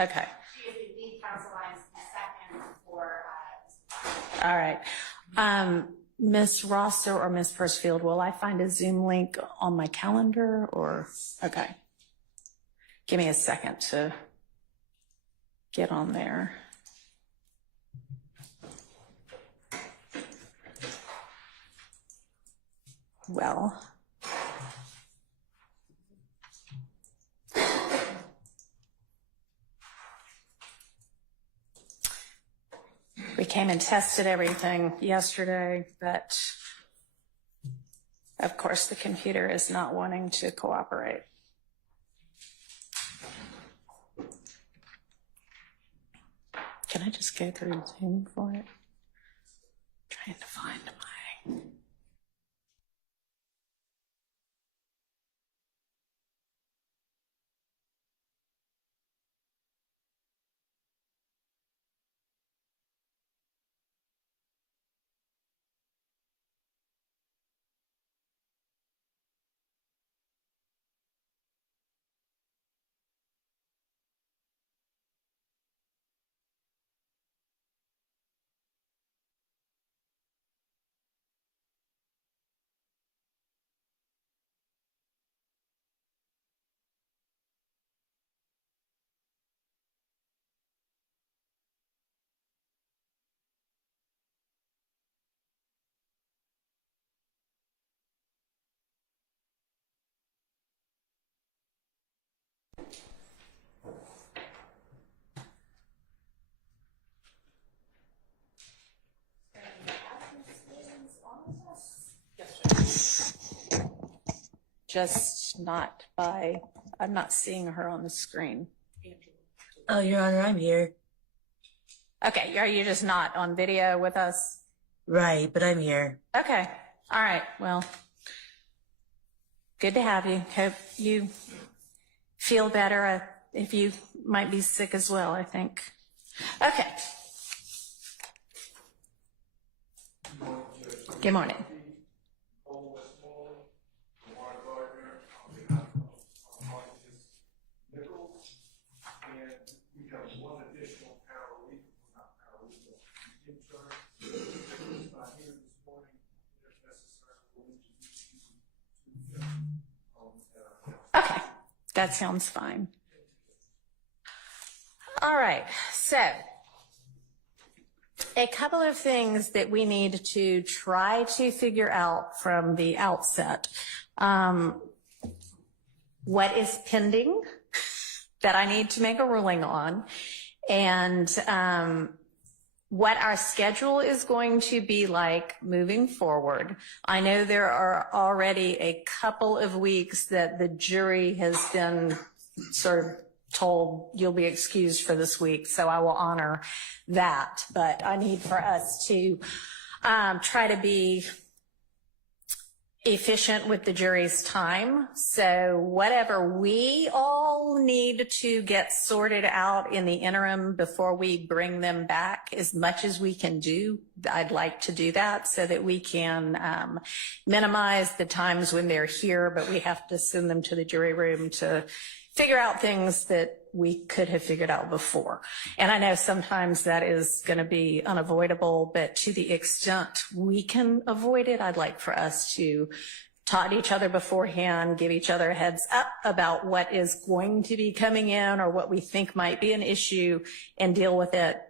Okay. She is the lead counsel. I'm the second for. All right. Ms. Rosser or Ms. Persfield, will I find a Zoom link on my calendar or? Okay. Give me a second to get on there. Well, we came and tested everything yesterday, but of course the computer is not wanting to cooperate. Can I just go through Zoom for it? Trying to find my. Just not by, I'm not seeing her on the screen. Oh, Your Honor, I'm here. Okay, are you just not on video with us? Right, but I'm here. Okay, all right, well, good to have you. Hope you feel better. If you might be sick as well, I think. Okay. Good morning. Okay, that sounds fine. All right, so a couple of things that we need to try to figure out from the outset. What is pending that I need to make a ruling on, and what our schedule is going to be like moving forward. I know there are already a couple of weeks that the jury has been sort of told you'll be excused for this week, so I will honor that. But I need for us to try to be efficient with the jury's time. So whatever we all need to get sorted out in the interim before we bring them back, as much as we can do, I'd like to do that so that we can minimize the times when they're here, but we have to send them to the jury room to figure out things that we could have figured out before. And I know sometimes that is going to be unavoidable, but to the extent we can avoid it, I'd like for us to talk to each other beforehand, give each other a heads up about what is going to be coming in or what we think might be an issue, and deal with it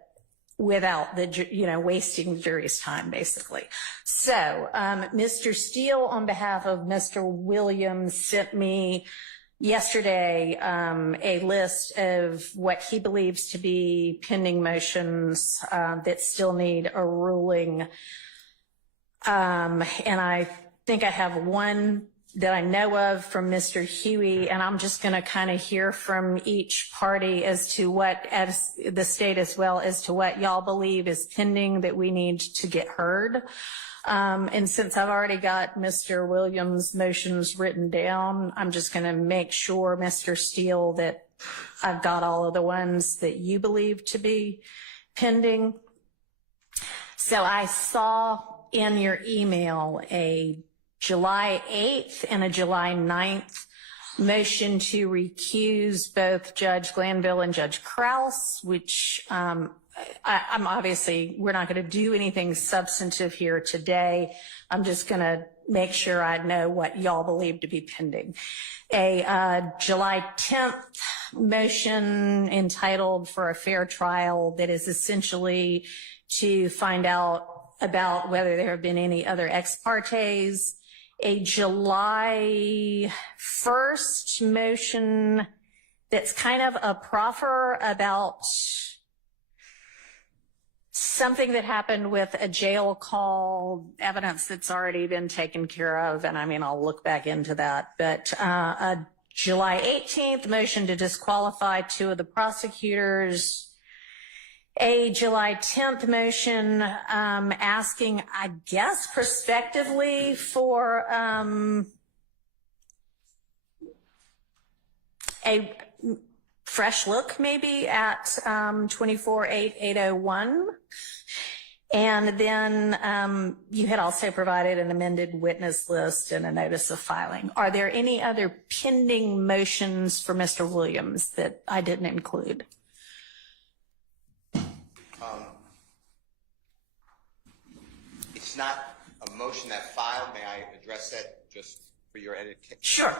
without the, wasting the jury's time, basically. So Mr. Steele, on behalf of Mr. Williams, sent me yesterday a list of what he believes to be pending motions that still need a ruling. And I think I have one that I know of from Mr. Huey, and I'm just going to kind of hear from each party as to what, as the state as well, as to what y'all believe is pending that we need to get heard. And since I've already got Mr. Williams' motions written down, I'm just going to make sure, Mr. Steele, that I've got all of the ones that you believe to be pending. So I saw in your email a July 8th and a July 9th motion to recuse both Judge Glanville and Judge Krause, which I'm obviously, we're not going to do anything substantive here today. I'm just going to make sure I know what y'all believe to be pending. A July 10th motion entitled for a fair trial that is essentially to find out about whether there have been any other ex partes. A July 1st motion that's kind of a proffer about something that happened with a jail call, evidence that's already been taken care of. And I mean, I'll look back into that. But a July 18th motion to disqualify 2 of the prosecutors. A July 10th motion asking, I guess, prospectively for a fresh look maybe at 24-8-801. And then you had also provided an amended witness list and a notice of filing. Are there any other pending motions for Mr. Williams that I didn't include? It's not a motion that filed. May I address that just for your editing? Sure.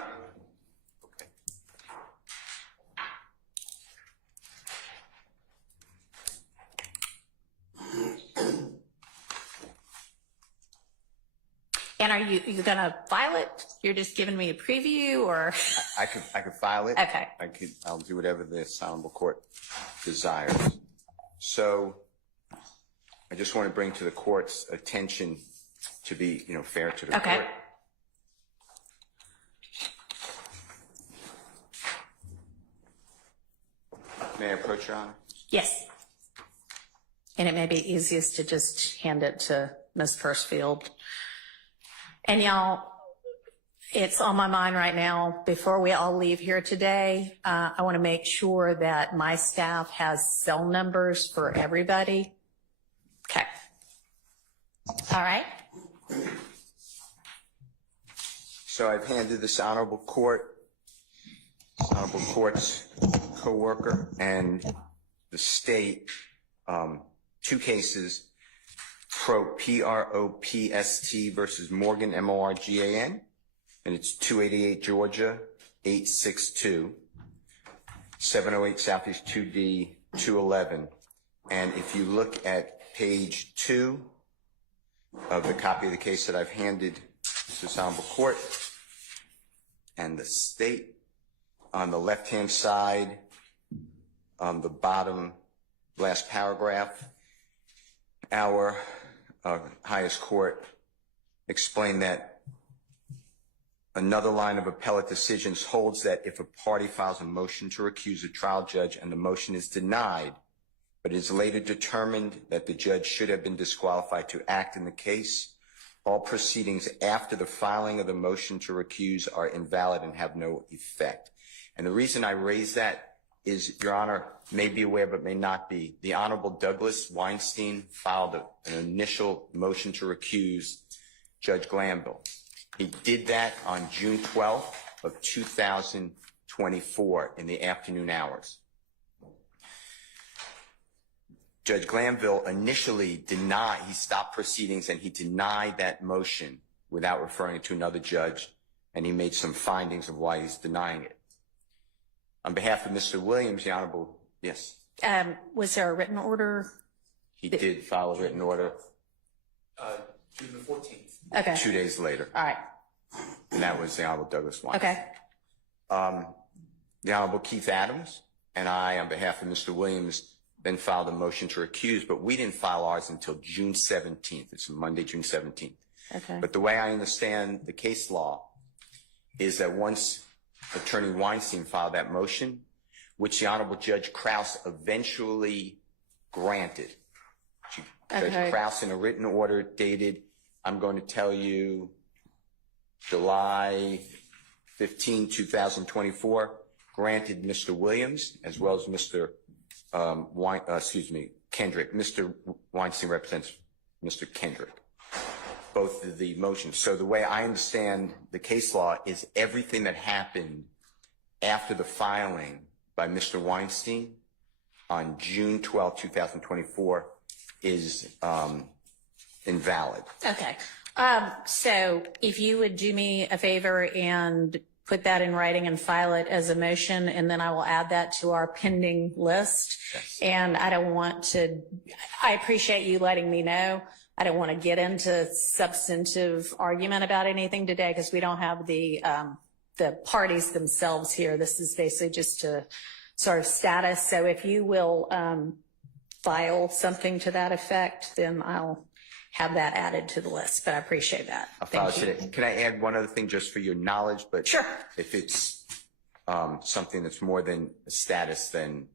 Okay. And are you going to file it? You're just giving me a preview, or? I could file it. Okay. I'll do whatever the honorable court desires. So I just want to bring to the court's attention, to be, fair to the court. May I approach, Your Honor? Yes. And it may be easiest to just hand it to Ms. Pursfield. And y'all, it's on my mind right now. Before we all leave here today, I want to make sure that my staff has cell numbers for everybody. Okay. All right. So I've handed this honorable court's co-worker and the state 2 cases, P-R-O-P-S-T versus Morgan, M-O-R-G-A-N, and it's 288 Georgia, 862, 708 Southeast 2D, 211. And if you look at page 2 of the copy of the case that I've handed to this honorable court and the state, on the left-hand side, on the bottom last paragraph, our highest court explained that another line of appellate decisions holds that if a party files a motion to recuse a trial judge and the motion is denied, but it is later determined that the judge should have been disqualified to act in the case, all proceedings after the filing of the motion to recuse are invalid and have no effect. And the reason I raise that is, Your Honor may be aware but may not be, the Honorable Douglas Weinstein filed an initial motion to recuse Judge Glanville. He did that on June 12th of 2024 in the afternoon hours. Judge Glanville initially he stopped proceedings and he denied that motion without referring it to another judge, and he made some findings of why he's denying it. On behalf of Mr. Williams, the Honorable, yes? Was there a written order? He did file a written order. June the 14th. Okay. 2 days later. All right. And that was the Honorable Douglas Weinstein. Okay. The Honorable Keith Adams and I, on behalf of Mr. Williams, then filed a motion to recuse, but we didn't file ours until June 17th. It's Monday, June 17th. Okay. But the way I understand the case law is that once Attorney Weinstein filed that motion, which the Honorable Judge Krause eventually granted. Judge Krause, in a written order dated, I'm going to tell you, July 15, 2024, granted Mr. Williams as well as Mr. Kendrick. Mr. Weinstein represents Mr. Kendrick, both of the motions. So the way I understand the case law is everything that happened after the filing by Mr. Weinstein on June 12, 2024 is invalid. Okay. So if you would do me a favor and put that in writing and file it as a motion, and then I will add that to our pending list. Yes. And I don't want to, I appreciate you letting me know. I don't want to get into substantive argument about anything today because we don't have the parties themselves here. This is basically just a sort of status. So if you will file something to that effect, then I'll have that added to the list, but I appreciate that. I'll file it today. Can I add one other thing just for your knowledge? But Sure. if it's something that's more than a status, then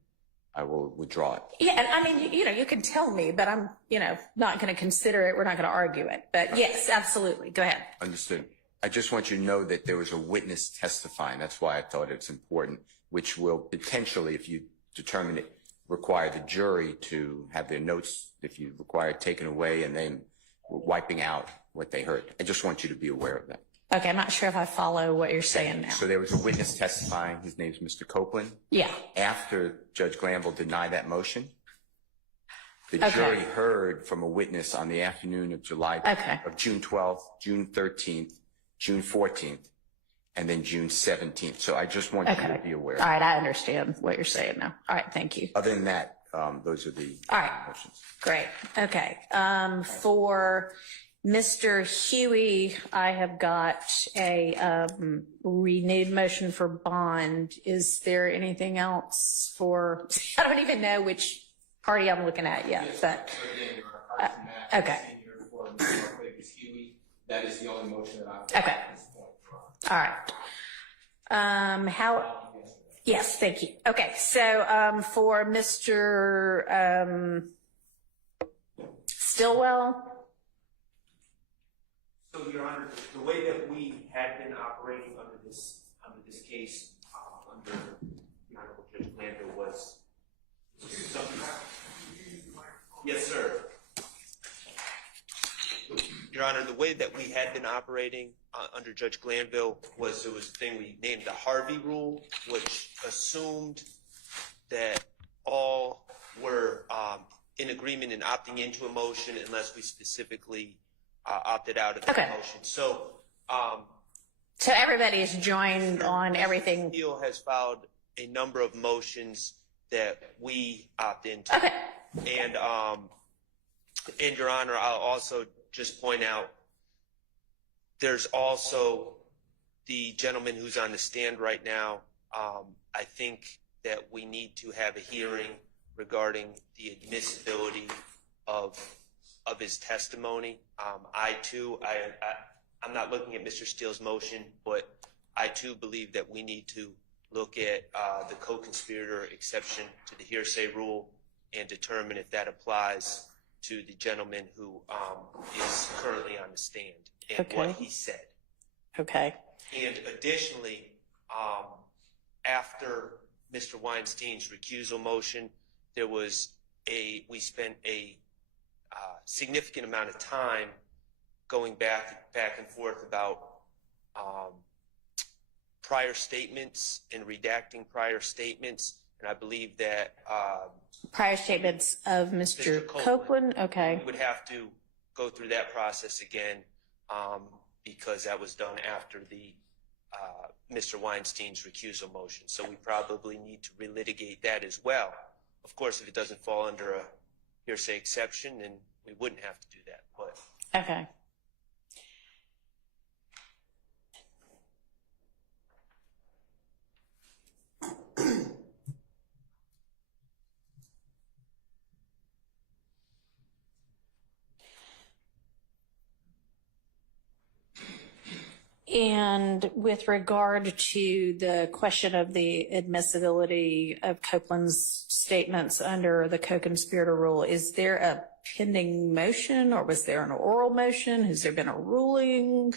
I will withdraw it. Yeah, and I mean, you can tell me, but I'm, not going to consider it. We're not going to argue it. But yes, absolutely. Go ahead. Understood. I just want you to know that there was a witness testifying. That's why I thought it's important, which will potentially, if you determine it, require the jury to have their notes, if you require it taken away, and then wiping out what they heard. I just want you to be aware of that. Okay, I'm not sure if I follow what you're saying now. So there was a witness testifying. His name's Mr. Copeland. Yeah. After Judge Glanville denied that motion, the Okay. jury heard from a witness on the afternoon of June 12th, June 13th, June 14th, and then June 17th. So I just want you to be aware. All right, I understand what you're saying now. All right, thank you. Other than that, those are the All right. motions. Great. Okay. For Mr. Huey, I have got a renewed motion for bond. Is there anything else for, I don't even know which party I'm looking at yet, but, okay. That is the only motion that I've Okay. at this point. All right. Yes, thank you. Okay, so for Mr. Stillwell, So, Your Honor, the way that we had been operating under this case, under the Honorable Judge Glanville was something. Yes, sir. Your Honor, the way that we had been operating under Judge Glanville was there was a thing we named the Harvey Rule, which assumed that all were in agreement in opting into a motion unless we specifically opted out of the motion. So everybody is joined on everything. Steele has filed a number of motions that we opt into. Okay. And Your Honor, I'll also just point out there's also the gentleman who's on the stand right now. I think that we need to have a hearing regarding the admissibility of his testimony. I too, I'm not looking at Mr. Steele's motion, but I too believe that we need to look at the co-conspirator exception to the hearsay rule and determine if that applies to the gentleman who is currently on the stand and what he said. Okay. And additionally, after Mr. Weinstein's recusal motion, we spent a significant amount of time going back and forth about prior statements and redacting prior statements. And I believe that Prior statements of Mr. Copeland. Okay. we would have to go through that process again because that was done after the Mr. Weinstein's recusal motion. So we probably need to relitigate that as well. Of course, if it doesn't fall under a hearsay exception, then we wouldn't have to do that. But Okay. And with regard to the question of the admissibility of Copeland's statements under the co-conspirator rule, is there a pending motion or was there an oral motion? Has there been a ruling?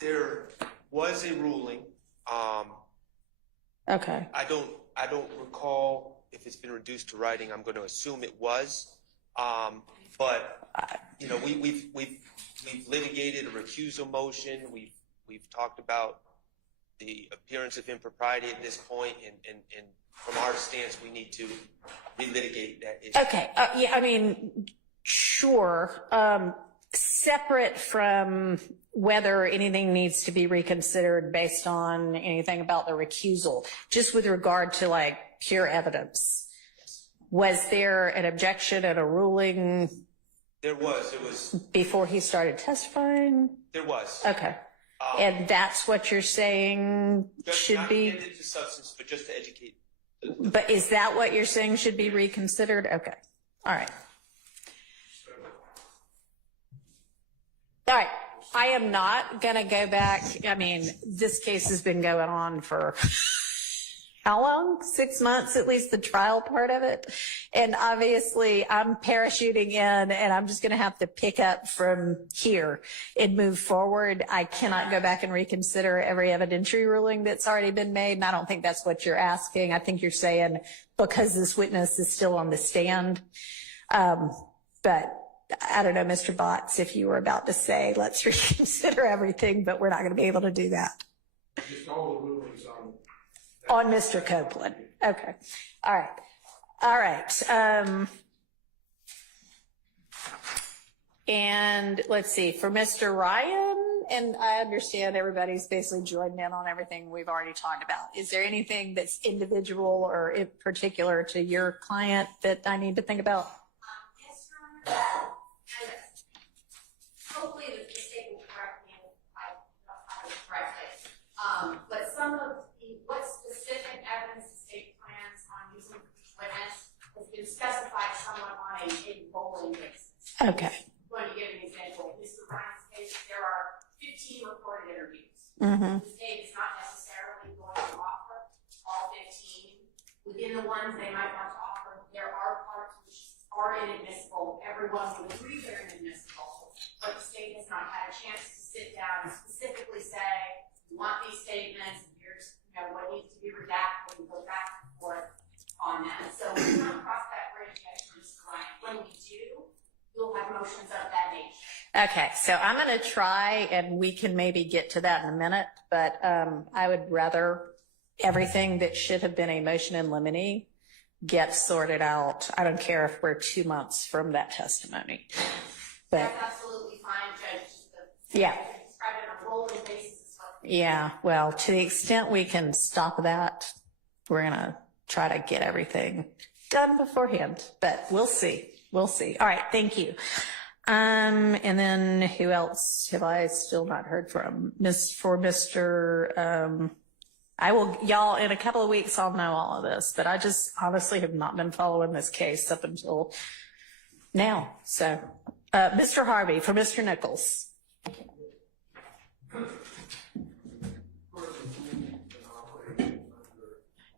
there was a ruling. Okay. I don't recall if it's been reduced to writing. I'm going to assume it was. But you know, we've litigated a recusal motion. We've talked about the appearance of impropriety at this point, and from our stance, we need to relitigate that issue. Okay. Yeah, I mean, sure. Separate from whether anything needs to be reconsidered based on anything about the recusal, just with regard to like pure evidence. Was there an objection and a ruling? There was. It was. Before he started testifying? There was. Okay. And that's what you're saying Just should not be? intended to substance, but just to educate. But is that what you're saying should be reconsidered? Okay. All right. All right. I am not going to go back. I mean, this case has been going on for how long? 6 months, at least the trial part of it. And obviously I'm parachuting in and I'm just going to have to pick up from here and move forward. I cannot go back and reconsider every evidentiary ruling that's already been made. And I don't think that's what you're asking. I think you're saying because this witness is still on the stand. But I don't know, Mr. Botts, if you were about to say, let's reconsider everything, but we're not going to be able to do that. Just all the rulings On Mr. Copeland. Okay. All right. All right. And let's see, for Mr. Ryan, and I understand everybody's basically joined in on everything we've already talked about. Is there anything that's individual or in particular to your client that I need to think about? Yes, Your Honor. Hopefully the state will correct me if I was correctly. But some of what specific evidence the state plans on using each witness has been specified somewhat on a rolling basis. Okay. I'm going to give an example. In Mr. Ryan's case, there are 15 recorded interviews. Mm-hmm. The state is not necessarily going to offer all 15. Within the ones they might want to offer, there are parts which are inadmissible. Everyone would agree they're inadmissible, but the state has not had a chance to sit down and specifically say, we want these statements, here's what needs to be redacted, and go back and forth on that. So we're not cross that bridge yet, Mr. Ryan. When we do, you'll have motions of that nature. Okay, so I'm going to try, and we can maybe get to that in a minute, but I would rather everything that should have been a motion in limine get sorted out. I don't care if we're 2 months from that testimony. But that's absolutely fine, Judge. Yeah. Describe it on a rolling basis. Yeah, well, to the extent we can stop that, we're going to try to get everything done beforehand, but we'll see. We'll see. All right. Thank you. And then who else have I still not heard from? For Mr. I will, y'all, in a couple of weeks, I'll know all of this, but I just honestly have not been following this case up until now. So, Mr. Harvey, for Mr. Nichols.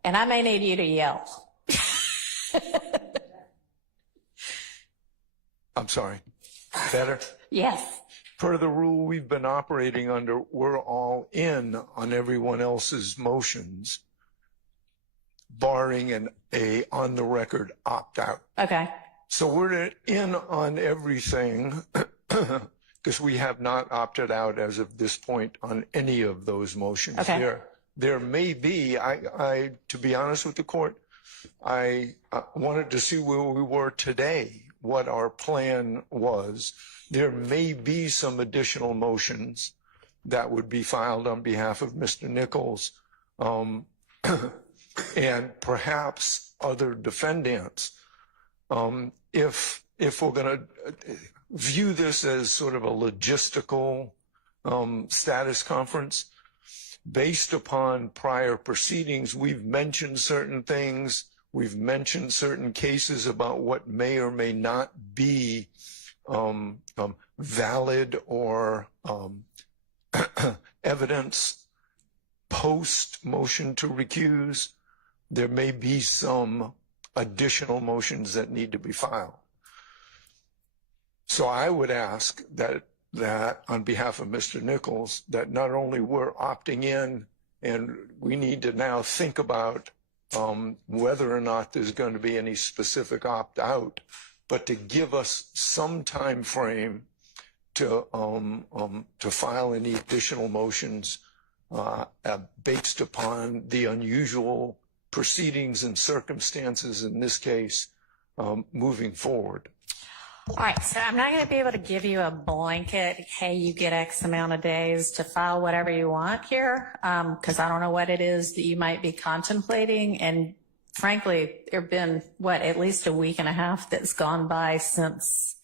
And I may need you to yell. I'm sorry. Better? Yes. Per the rule we've been operating under, we're all in on everyone else's motions, barring a on-the-record opt-out. Okay. So we're in on everything because we have not opted out as of this point on any of those motions. Okay. There may be, to be honest with the court, I wanted to see where we were today, what our plan was. There may be some additional motions that would be filed on behalf of Mr. Nichols and perhaps other defendants. If we're going to view this as sort of a logistical status conference, based upon prior proceedings, we've mentioned certain things. We've mentioned certain cases about what may or may not be valid or evidence post motion to recuse. There may be some additional motions that need to be filed. So I would ask that on behalf of Mr. Nichols, that not only we're opting in and we need to now think about whether or not there's going to be any specific opt-out, but to give us some time frame to file any additional motions based upon the unusual proceedings and circumstances in this case moving forward. All right, so I'm not going to be able to give you a blanket, hey, you get X amount of days to file whatever you want here, because I don't know what it is that you might be contemplating. And frankly, there have been, at least a week and a half that's gone by since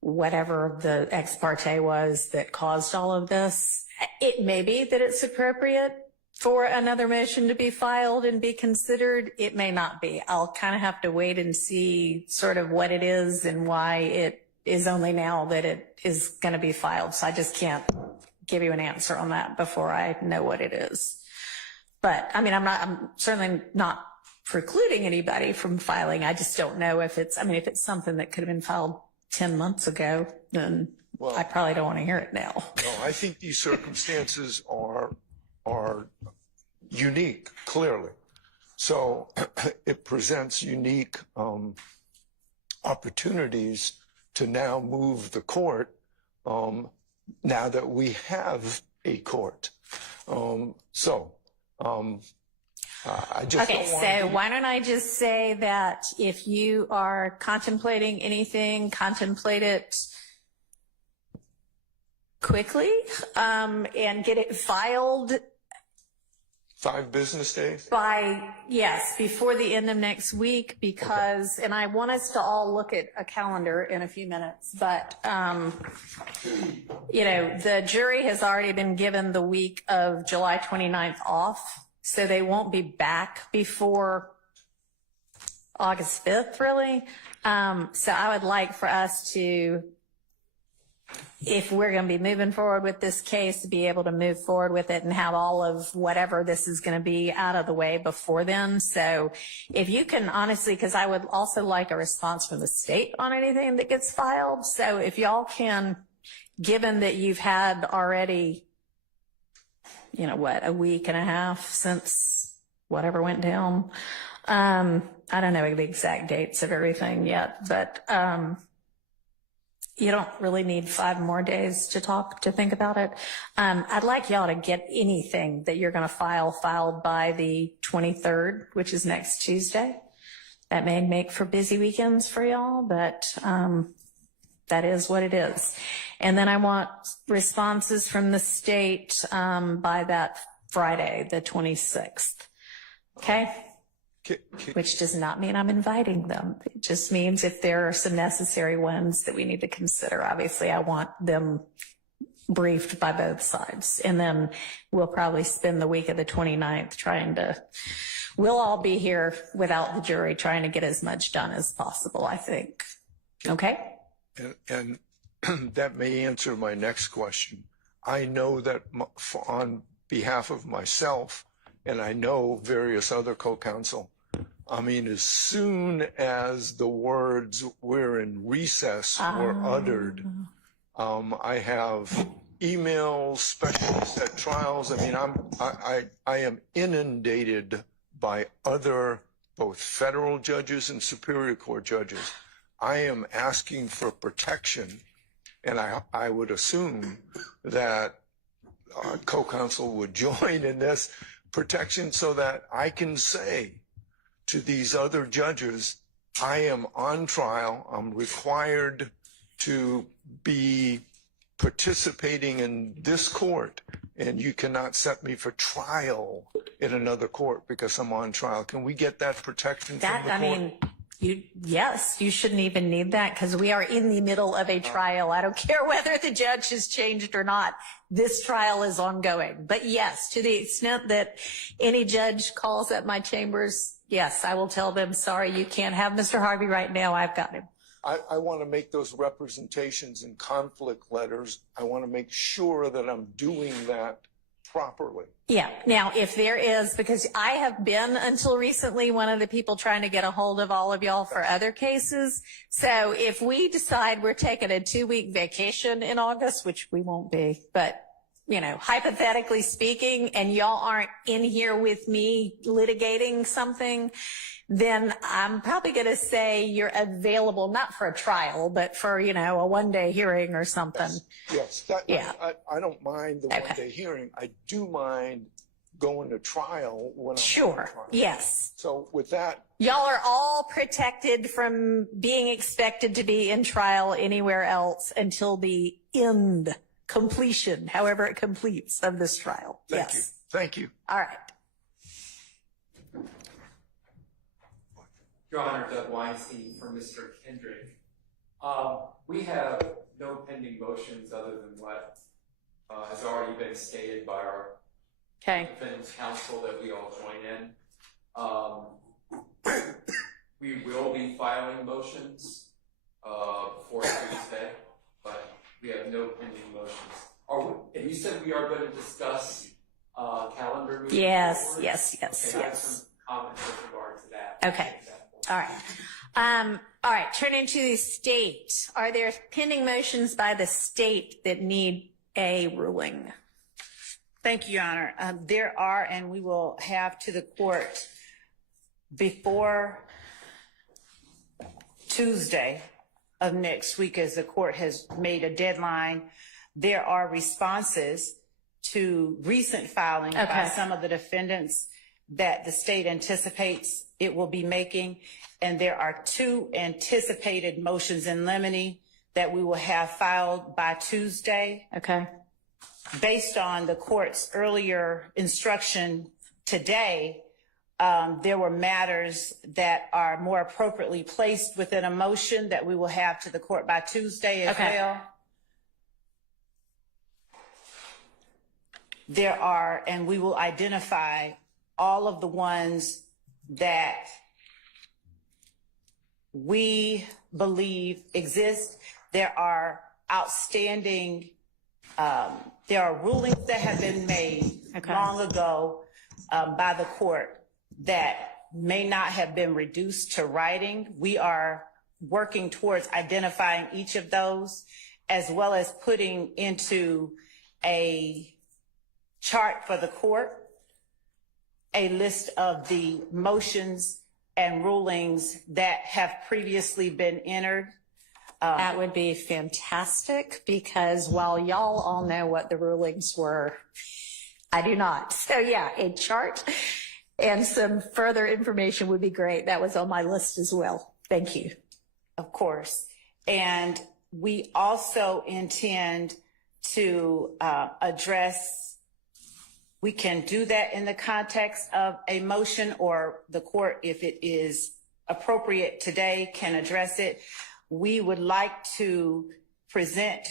whatever the ex parte was that caused all of this. It may be that it's appropriate for another motion to be filed and be considered. It may not be. I'll kind of have to wait and see sort of what it is and why it is only now that it is going to be filed. So I just can't give you an answer on that before I know what it is. But I mean, I'm certainly not precluding anybody from filing. I just don't know if it's something that could have been filed 10 months ago, then I probably don't want to hear it now. No, I think these circumstances are unique, clearly. So it presents unique opportunities to now move the court now that we have a court. I just Okay, so why don't I just say that if you are contemplating anything, contemplate it quickly and get it filed 5 business days? Before the end of next week, because, and I want us to all look at a calendar in a few minutes, but, the jury has already been given the week of July 29th off, so they won't be back before August 5th, really. So I would like for us to, if we're going to be moving forward with this case, to be able to move forward with it and have all of whatever this is going to be out of the way before then. So if you can honestly, because I would also like a response from the state on anything that gets filed. So if y'all can, given that you've had already, a week and a half since whatever went down. I don't know the exact dates of everything yet, but you don't really need 5 more days to think about it. I'd like y'all to get anything that you're going to filed by the 23rd, which is next Tuesday. That may make for busy weekends for y'all, but that is what it is. And then I want responses from the state by that Friday, the 26th. Okay? Which does not mean I'm inviting them. It just means if there are some necessary ones that we need to consider. Obviously, I want them briefed by both sides. And then we'll probably spend the week of the 29th we'll all be here without the jury trying to get as much done as possible, I think. Okay? And that may answer my next question. I know that on behalf of myself, and I know various other co-counsel, as soon as the words "we're in recess" were uttered, I have emails, specialists at trials. I am inundated by other both federal judges and Superior Court judges. I am asking for protection, and I would assume that co-counsel would join in this protection so that I can say to these other judges, I am on trial. I'm required to be participating in this court, and you cannot set me for trial in another court because I'm on trial. Can we get that protection from the court? Yes, you shouldn't even need that because we are in the middle of a trial. I don't care whether the judge has changed or not. This trial is ongoing. But yes, to the extent that any judge calls at my chambers, yes, I will tell them, sorry, you can't have Mr. Harvey right now. I've got him. I want to make those representations in conflict letters. I want to make sure that I'm doing that properly. Yeah. Now, if there is, because I have been until recently one of the people trying to get a hold of all of y'all for other cases. So if we decide we're taking a 2-week vacation in August, which we won't be, but hypothetically speaking, and y'all aren't in here with me litigating something, then I'm probably going to say you're available, not for a trial, but for, you know, a one-day hearing or something. Yes, Yeah. I don't mind the Okay. one-day hearing. I do mind going to trial when I'm on Sure. trial. Yes. So with that, Y'all are all protected from being expected to be in trial anywhere else until the end, completion, however it completes, of this trial. thank you. Yes. Thank you. All right. Your Honor, Doug Weinstein for Mr. Kendrick. We have no pending motions other than what has already been stated by our Okay. defense counsel that we all join in. We will be filing motions before Tuesday, but we have no pending motions. And you said we are going to discuss calendar moving Yes, forward? yes, yes, Okay, I have yes. some comments with regard to that. Okay. All right. All right. Turning to the state. Are there pending motions by the state that need a ruling? Thank you, Your Honor. There are, and we will have to the court before Tuesday of next week, as the court has made a deadline. There are responses to recent filings by Okay. some of the defendants that the state anticipates it will be making. And there are 2 anticipated motions in limine that we will have filed by Tuesday. Okay. Based on the court's earlier instruction today, there were matters that are more appropriately placed within a motion that we will have to the court by Tuesday as Okay. well. There are, and we will identify all of the ones that we believe exist. There are outstanding, there are rulings that have been made Okay. long ago by the court that may not have been reduced to writing. We are working towards identifying each of those, as well as putting into a chart for the court a list of the motions and rulings that have previously been entered. That would be fantastic, because while y'all all know what the rulings were, I do not. So yeah, a chart and some further information would be great. That was on my list as well. Thank you. Of course. And we also intend to address, we can do that in the context of a motion, or the court, if it is appropriate today, can address it. We would like to present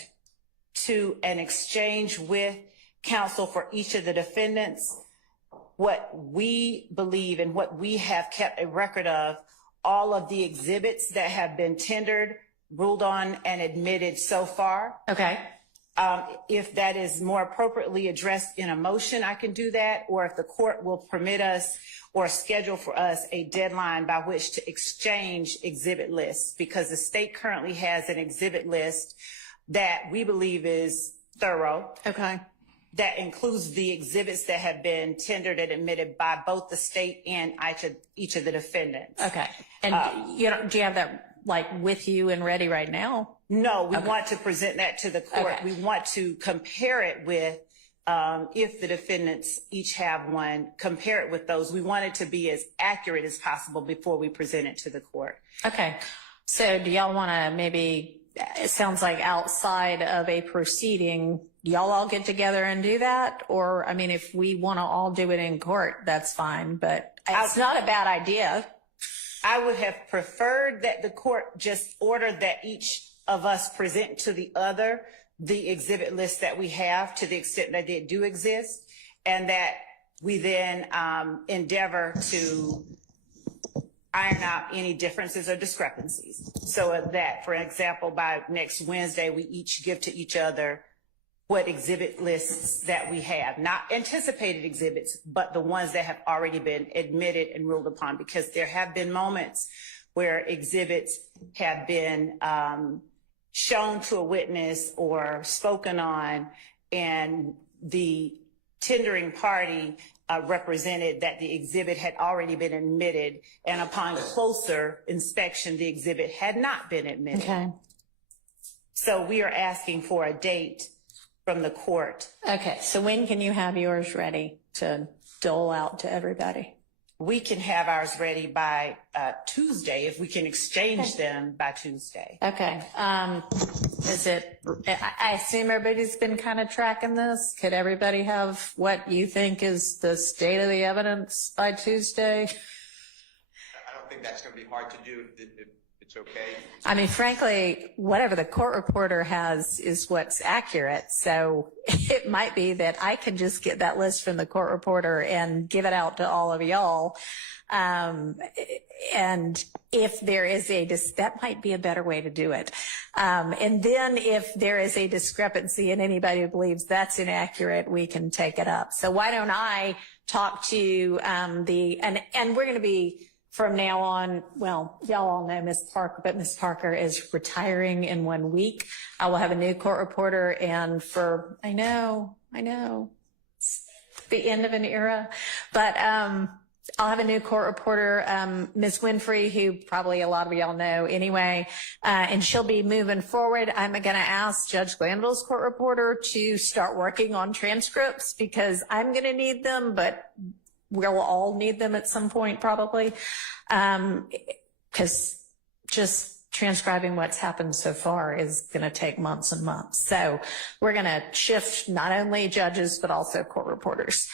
to an exchange with counsel for each of the defendants what we believe and what we have kept a record of, all of the exhibits that have been tendered, ruled on, and admitted so far. Okay. If that is more appropriately addressed in a motion, I can do that. Or if the court will permit us or schedule for us a deadline by which to exchange exhibit lists, because the state currently has an exhibit list that we believe is thorough. Okay. That includes the exhibits that have been tendered and admitted by both the state and each of the defendants. Okay. And do you have that like with you and ready right now? No, we want to present that to the court. Okay. We want to compare it with, if the defendants each have one, compare it with those. We want it to be as accurate as possible before we present it to the court. Okay. So do y'all want to maybe, it sounds like outside of a proceeding, y'all all get together and do that? Or, I mean, if we want to all do it in court, that's fine, but it's not a bad idea. I would have preferred that the court just ordered that each of us present to the other the exhibit list that we have, to the extent that they do exist, and that we then endeavor to iron out any differences or discrepancies. So that, for example, by next Wednesday, we each give to each other what exhibit lists that we have, not anticipated exhibits, but the ones that have already been admitted and ruled upon, because there have been moments where exhibits have been shown to a witness or spoken on, and the tendering party represented that the exhibit had already been admitted, and upon closer inspection, the exhibit had not been admitted. Okay. So we are asking for a date from the court. Okay. So when can you have yours ready to dole out to everybody? We can have ours ready by Tuesday if we can exchange them by Tuesday. Okay. Is it, I assume everybody's been kind of tracking this. Could everybody have what you think is the state of the evidence by Tuesday? I don't think that's going to be hard to do if it's okay. I mean, frankly, whatever the court reporter has is what's accurate. So it might be that I can just get that list from the court reporter and give it out to all of y'all. And if there is that might be a better way to do it. And then if there is a discrepancy and anybody who believes that's inaccurate, we can take it up. So why don't I talk to, and we're going to be, from now on, well, y'all all know Ms. Parker, but Ms. Parker is retiring in 1 week. I will have a new court reporter, and I know, it's the end of an era, but I'll have a new court reporter, Ms. Winfrey, who probably a lot of y'all know anyway, and she'll be moving forward. I'm going to ask Judge Glanville's court reporter to start working on transcripts because I'm going to need them, but we'll all need them at some point probably, because just transcribing what's happened so far is going to take months and months. So we're going to shift not only judges, but also court reporters.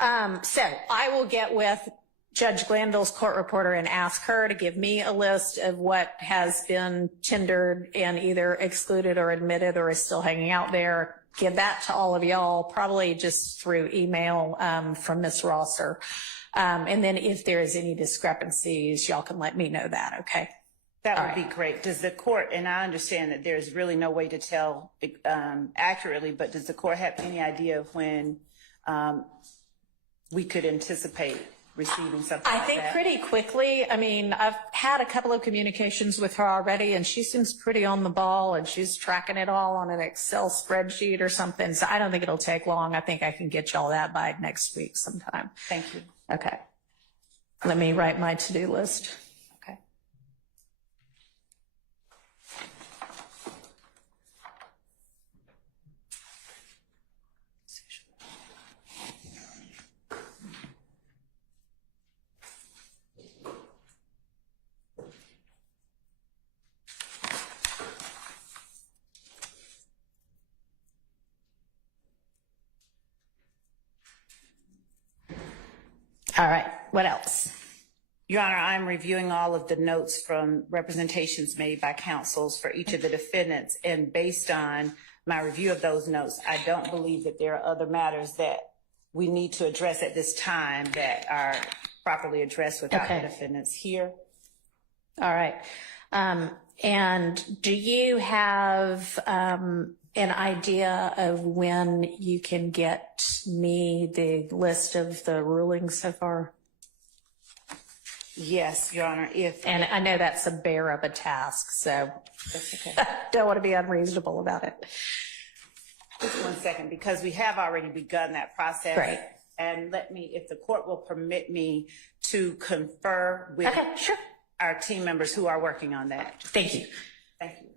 So I will get with Judge Glanville's court reporter and ask her to give me a list of what has been tendered and either excluded or admitted or is still hanging out there. Give that to all of y'all, probably just through email from Ms. Rosser. And then if there is any discrepancies, y'all can let me know that, okay? That would be great. Does the court, and I understand that there's really no way to tell accurately, but does the court have any idea of when we could anticipate receiving something I like think that? pretty quickly. I mean, I've had a couple of communications with her already, and she seems pretty on the ball, and she's tracking it all on an Excel spreadsheet or something. So I don't think it'll take long. I think I can get y'all that by next week sometime. Thank you. Okay. Let me write my to-do list. Okay. All right. What else? Your Honor, I'm reviewing all of the notes from representations made by counsels for each of the defendants, and based on my review of those notes, I don't believe that there are other matters that we need to address at this time that are properly addressed without the defendants here. All right. And do you have an idea of when you can get me the list of the rulings so far? Yes, Your Honor. And I know that's a bear of a task, so That's okay. don't want to be unreasonable about it. Just 1 second, because we have already begun that process. Great. And let me, if the court will permit me to confer with Sure. our team members who are working on that. Thank you. Thank you.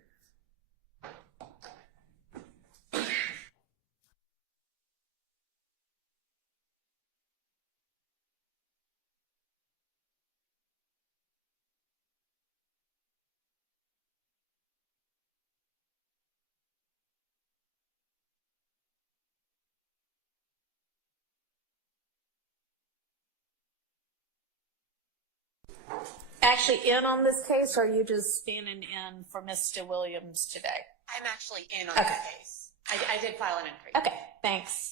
Actually in on this case, or are you just standing in for Mr. Williams today? I'm actually in on this case. I did file an entry. Okay, thanks.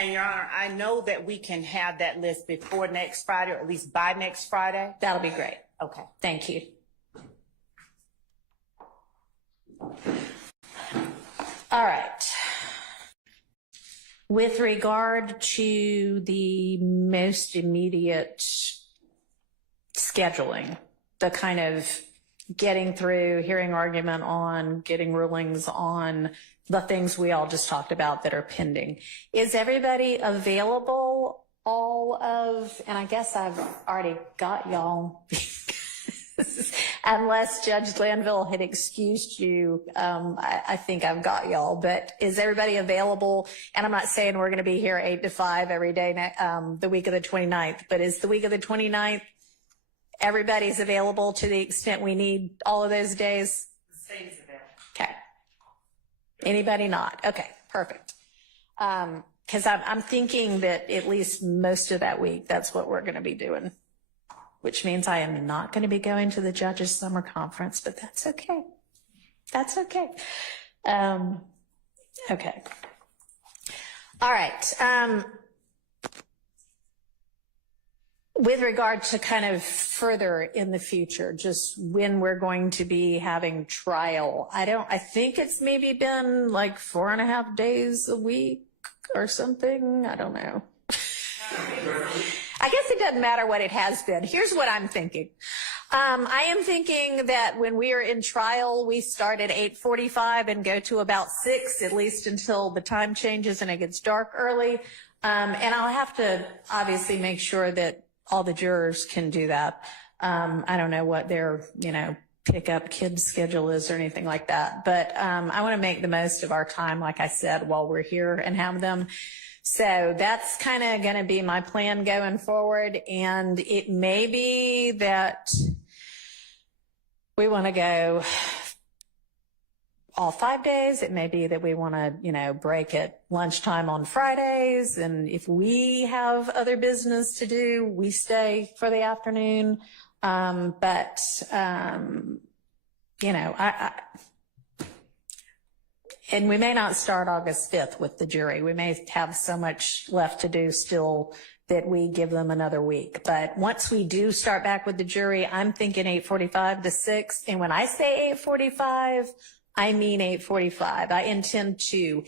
And Your Honor, I know that we can have that list before next Friday, or at least by next Friday. That'll be great. Okay. Thank you. All right. With regard to the most immediate scheduling, the kind of getting through, hearing argument on, getting rulings on the things we all just talked about that are pending. Is everybody available and I guess I've already got y'all, unless Judge Glanville had excused you, I think I've got y'all, but is everybody available? And I'm not saying we're going to be here 8 to 5 every day, the week of the 29th, but is the week of the 29th, everybody's available to the extent we need all of those days? The state is available. Okay. Anybody not? Okay, perfect. Because I'm thinking that at least most of that week, that's what we're going to be doing, which means I am not going to be going to the judges' summer conference, but that's okay. That's okay. Okay. All right. With regard to kind of further in the future, just when we're going to be having trial, I think it's maybe been like 4.5 days a week or something. I don't know. I guess it doesn't matter what it has been. Here's what I'm thinking. I am thinking that when we are in trial, we start at 8:45 and go to about 6, at least until the time changes and it gets dark early. And I'll have to obviously make sure that all the jurors can do that. I don't know what their, pick up kids schedule is or anything like that. But I want to make the most of our time, like I said, while we're here and have them. So that's kind of going to be my plan going forward. And it may be that we want to go all 5 days. It may be that we want to, break at lunchtime on Fridays. And if we have other business to do, we stay for the afternoon. And we may not start August 5th with the jury. We may have so much left to do still that we give them another week. But once we do start back with the jury, I'm thinking 8:45 to 6. And when I say 8:45, I mean 8:45. I intend to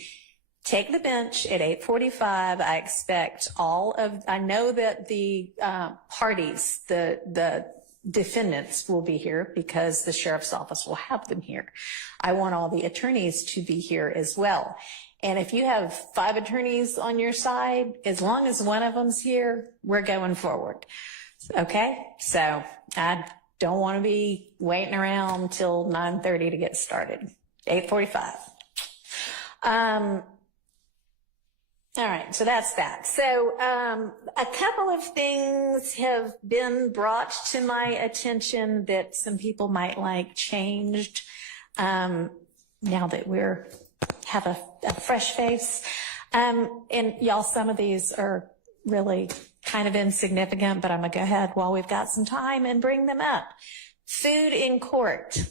take the bench at 8:45. I expect I know that the parties, the defendants will be here because the sheriff's office will have them here. I want all the attorneys to be here as well. And if you have 5 attorneys on your side, as long as one of them's here, we're going forward. Okay? So I don't want to be waiting around till 9:30 to get started. 8:45. All right, so that's that. So a couple of things have been brought to my attention that some people might like changed now that have a fresh face. And y'all, some of these are really kind of insignificant, but I'm going to go ahead while we've got some time and bring them up. Food in court.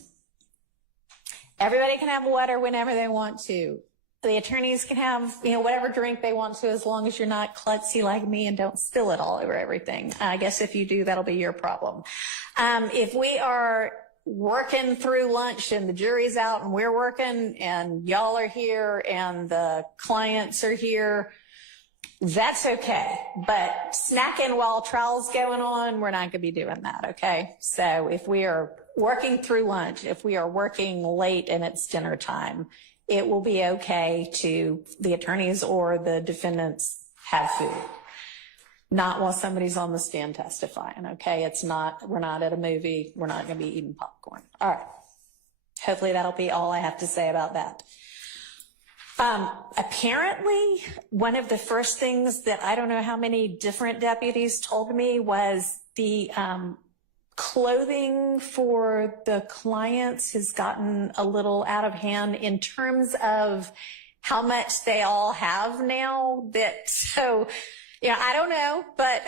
Everybody can have water whenever they want to. The attorneys can have, whatever drink they want to, as long as you're not klutzy like me and don't spill it all over everything. I guess if you do, that'll be your problem. If we are working through lunch and the jury's out and we're working and y'all are here and the clients are here, that's okay. But snacking while trial's going on, we're not going to be doing that, okay? So if we are working through lunch, if we are working late and it's dinner time, it will be okay to the attorneys or the defendants have food. Not while somebody's on the stand testifying, okay? We're not at a movie. We're not going to be eating popcorn. All right. Hopefully that'll be all I have to say about that. Apparently, one of the first things that I don't know how many different deputies told me was the clothing for the clients has gotten a little out of hand in terms of how much they all have now. I don't know, but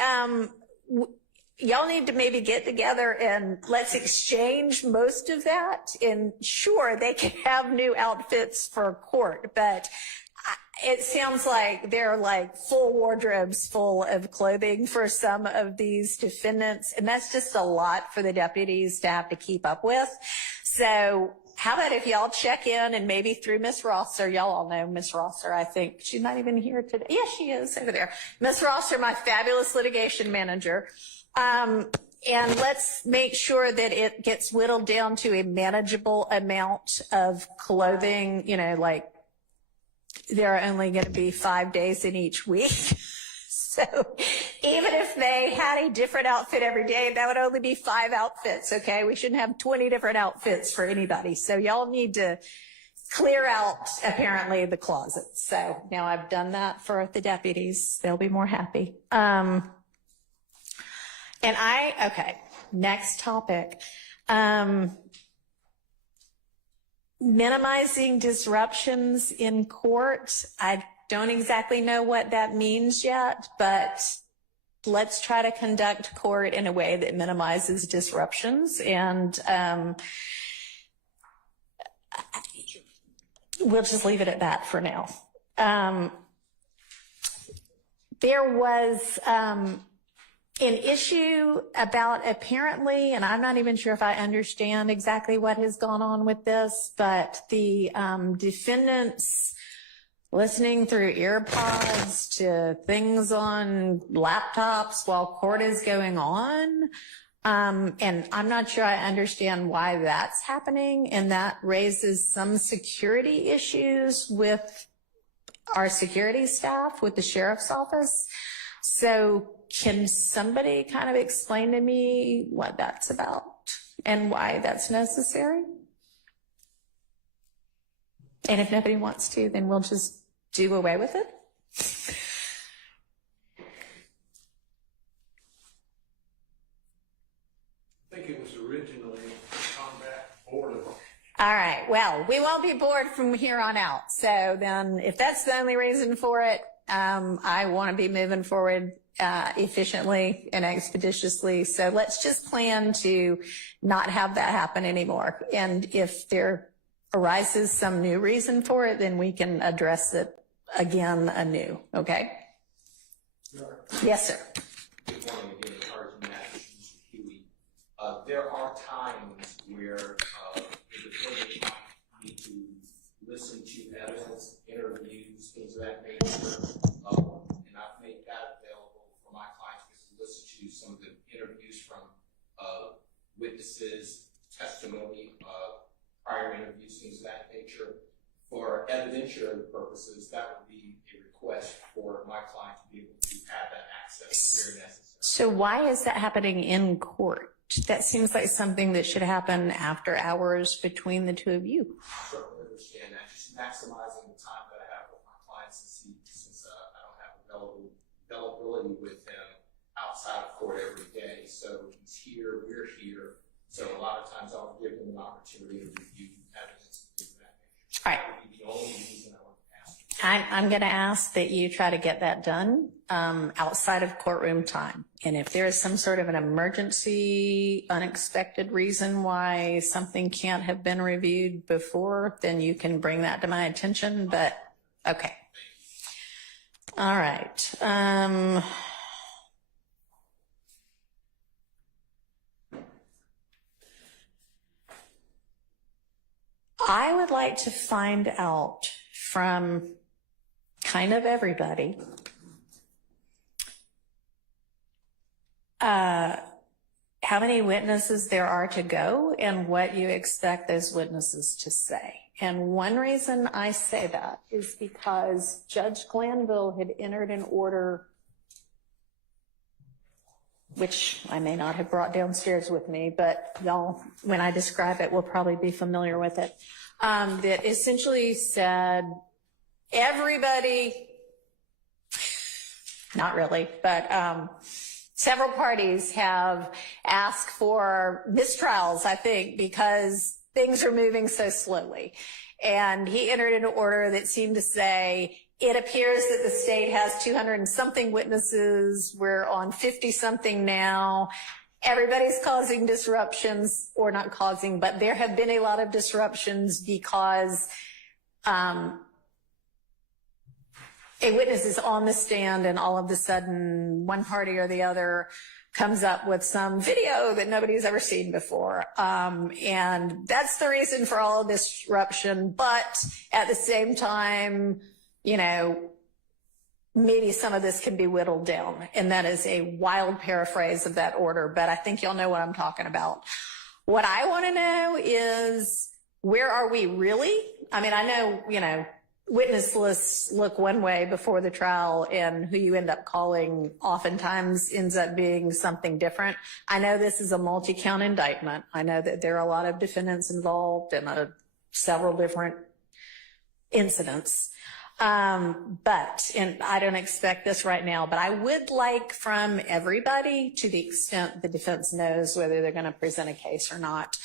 y'all need to maybe get together and let's exchange most of that. And sure, they can have new outfits for court, but it sounds like there are like full wardrobes full of clothing for some of these defendants. And that's just a lot for the deputies to have to keep up with. So how about if y'all check in and maybe through Miss Rosser, y'all all know Miss Rosser, I think. She's not even here today. Yes, she is over there. Miss Rosser, my fabulous litigation manager. And let's make sure that it gets whittled down to a manageable amount of clothing, you know, like there are only going to be 5 days in each week. So even if they had a different outfit every day, that would only be 5 outfits, okay? We shouldn't have 20 different outfits for anybody. So y'all need to clear out, apparently, the closet. So now I've done that for the deputies. They'll be more happy. Okay, next topic. Minimizing disruptions in court. I don't exactly know what that means yet, but let's try to conduct court in a way that minimizes disruptions. And we'll just leave it at that for now. There was an issue about apparently, and I'm not even sure if I understand exactly what has gone on with this, but the defendants listening through earpods to things on laptops while court is going on. And I'm not sure I understand why that's happening. And that raises some security issues with our security staff, with the sheriff's office. So can somebody kind of explain to me what that's about and why that's necessary? And if nobody wants to, then we'll just do away with it. I think it was originally combat board. All right. Well, we won't be bored from here on out. So then if that's the only reason for it, I want to be moving forward efficiently and expeditiously. So let's just plan to not have that happen anymore. And if there arises some new reason for it, then we can address it again anew. Okay? Sure. Yes, sir. Good morning again, Sergeant Matthews, Mr. Huey. There are times where the defendant might need to listen to evidence, interviews, things of that nature. And I've made that available for my clients to listen to some of the interviews from witnesses, testimony, prior interviews, things of that nature. For evidentiary purposes, that would be a request for my client to be able to have that access where necessary. So why is that happening in court? That seems like something that should happen after hours between the two of you. I certainly understand that. Just maximizing the time that I have with my clients since I don't have availability with them outside of court every day. So he's here, we're here. So a lot of times I'll give them an opportunity to review evidence and things of that nature. All right. That would be the only reason I want to ask. I'm going to ask that you try to get that done outside of courtroom time. And if there is some sort of an emergency, unexpected reason why something can't have been reviewed before, then you can bring that to my attention. But okay. All right. I would like to find out from kind of everybody how many witnesses there are to go and what you expect those witnesses to say. And one reason I say that is because Judge Glanville had entered an order, which I may not have brought downstairs with me, but y'all, when I describe it, will probably be familiar with it, that essentially said everybody, not really, but several parties have asked for mistrials, I think, because things are moving so slowly. And he entered an order that seemed to say, it appears that the state has 200 and something witnesses. We're on 50 something now. Everybody's causing disruptions, or not causing, but there have been a lot of disruptions because a witness is on the stand and all of a sudden one party or the other comes up with some video that nobody's ever seen before. And that's the reason for all of this disruption. But at the same time, you know, maybe some of this can be whittled down. And that is a wild paraphrase of that order, but I think y'all know what I'm talking about. What I want to know is, where are we really? I mean, I know, you know, witness lists look one way before the trial, and who you end up calling oftentimes ends up being something different. I know this is a multi-count indictment. I know that there are a lot of defendants involved in several different incidents. And I don't expect this right now, but I would like from everybody, to the extent the defense knows whether they're going to present a case or not,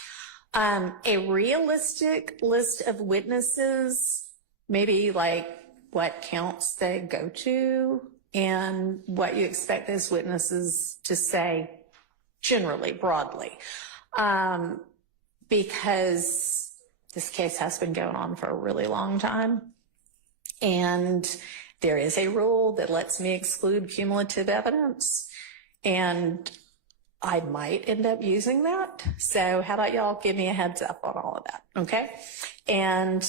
a realistic list of witnesses, maybe like what counts they go to and what you expect those witnesses to say generally, broadly. Because this case has been going on for a really long time. And there is a rule that lets me exclude cumulative evidence. And I might end up using that. So how about y'all give me a heads up on all of that, okay? And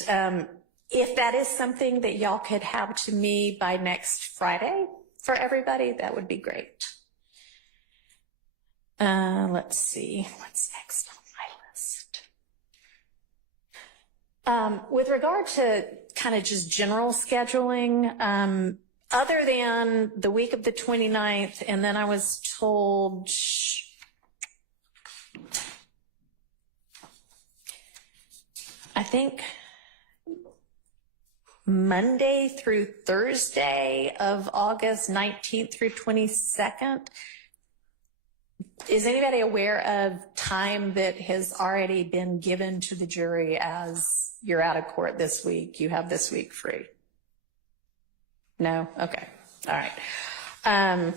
if that is something that y'all could have to me by next Friday for everybody, that would be great. Let's see, what's next on my list? With regard to kind of just general scheduling, other than the week of the 29th, and then I was told, I think Monday through Thursday of August 19th through 22nd. Is anybody aware of time that has already been given to the jury as you're out of court this week? You have this week free? No? Okay. All right.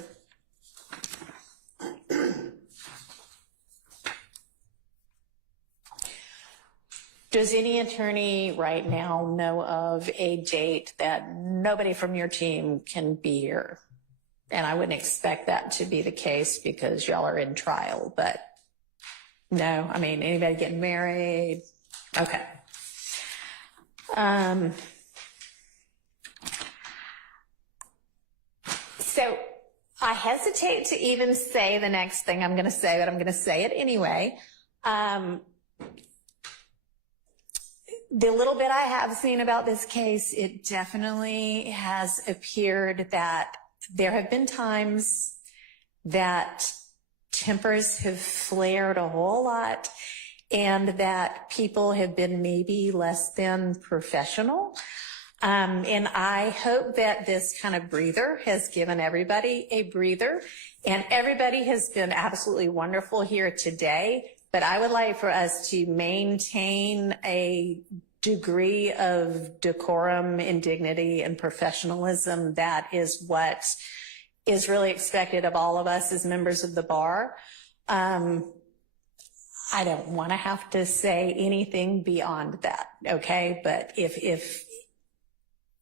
Does any attorney right now know of a date that nobody from your team can be here? And I wouldn't expect that to be the case because y'all are in trial, but no, I mean, anybody getting married? Okay. So I hesitate to even say the next thing I'm going to say, but I'm going to say it anyway. The little bit I have seen about this case, it definitely has appeared that there have been times that tempers have flared a whole lot and that people have been maybe less than professional. And I hope that this kind of breather has given everybody a breather, and everybody has been absolutely wonderful here today. But I would like for us to maintain a degree of decorum and dignity and professionalism. That is what is really expected of all of us as members of the bar. I don't want to have to say anything beyond that, okay? But if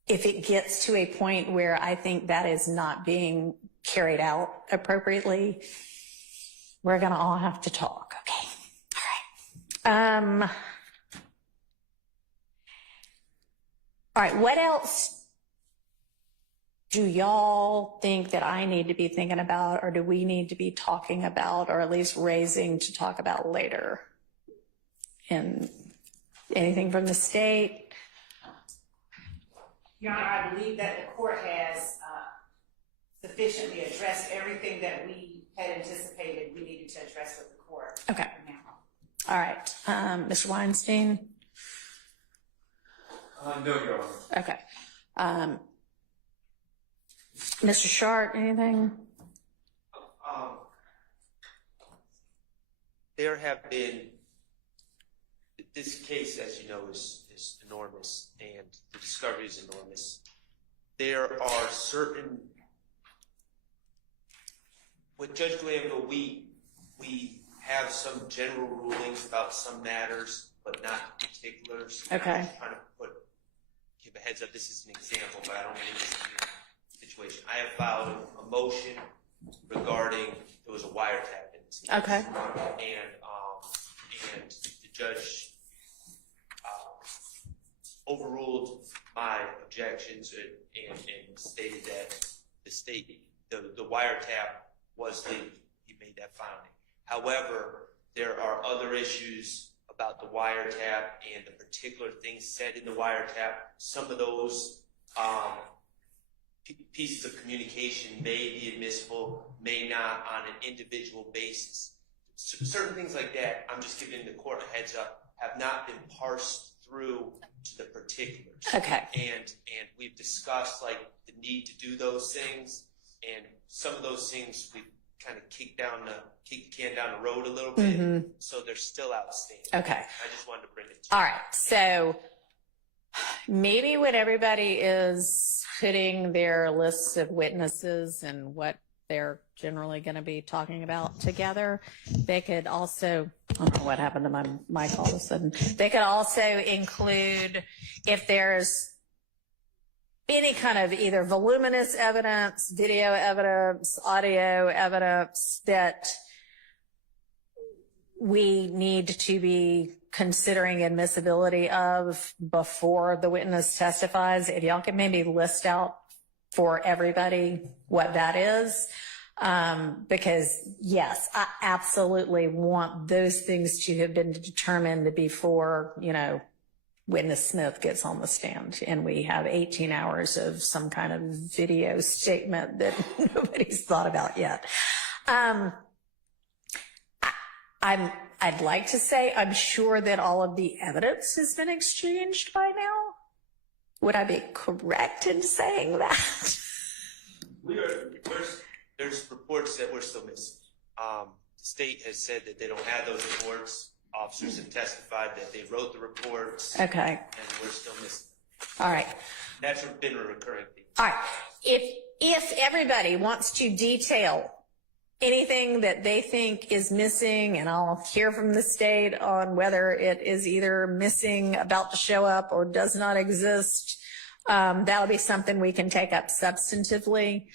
it gets to a point where I think that is not being carried out appropriately, we're going to all have to talk, okay? All right. All right, what else do y'all think that I need to be thinking about, or do we need to be talking about, or at least raising to talk about later? And anything from the state? Your Honor, I believe that the court has sufficiently addressed everything that we had anticipated we needed to address with the court. Okay. All right. Mr. Weinstein? No, Your Honor. Okay. Mr. Sharp, anything? There have been, this case, as you know, is enormous, and the discovery is enormous. There are certain, with Judge Glanville, we have some general rulings about some matters, but not particulars. Okay. I'm trying to give a heads up. This is an example, but I don't mean this to be situation. I have filed a motion regarding, there was a wiretap in this case. Okay. And the judge overruled my objections and stated that the wiretap was legal. He made that finding. However, there are other issues about the wiretap and the particular things said in the wiretap. Some of those pieces of communication may be admissible, may not on an individual basis. Certain things like that, I'm just giving the court a heads up, have not been parsed through to the particulars. Okay. And we've discussed like the need to do those things, and some of those things we kind of kick the can down the road a little bit, so they're still outstanding. Okay. I just wanted to bring it to All right. So maybe when everybody is putting their lists of witnesses and what they're generally going to be talking about together, they could also, I don't know what happened to my mic all of a sudden. They could also include if there's any kind of either voluminous evidence, video evidence, audio evidence that we need to be considering admissibility of before the witness testifies. If y'all can maybe list out for everybody what that is. Because yes, I absolutely want those things to have been determined before, witness Smith gets on the stand and we have 18 hours of some kind of video statement that nobody's thought about yet. I'd like to say I'm sure that all of the evidence has been exchanged by now. Would I be correct in saying that? There's reports that we're still missing. The state has said that they don't have those reports. Officers have testified that they wrote the reports. Okay. And we're still missing. All right. That's been a recurring theme. All right. If everybody wants to detail anything that they think is missing, and I'll hear from the state on whether it is either missing, about to show up, or does not exist, that'll be something we can take up substantively.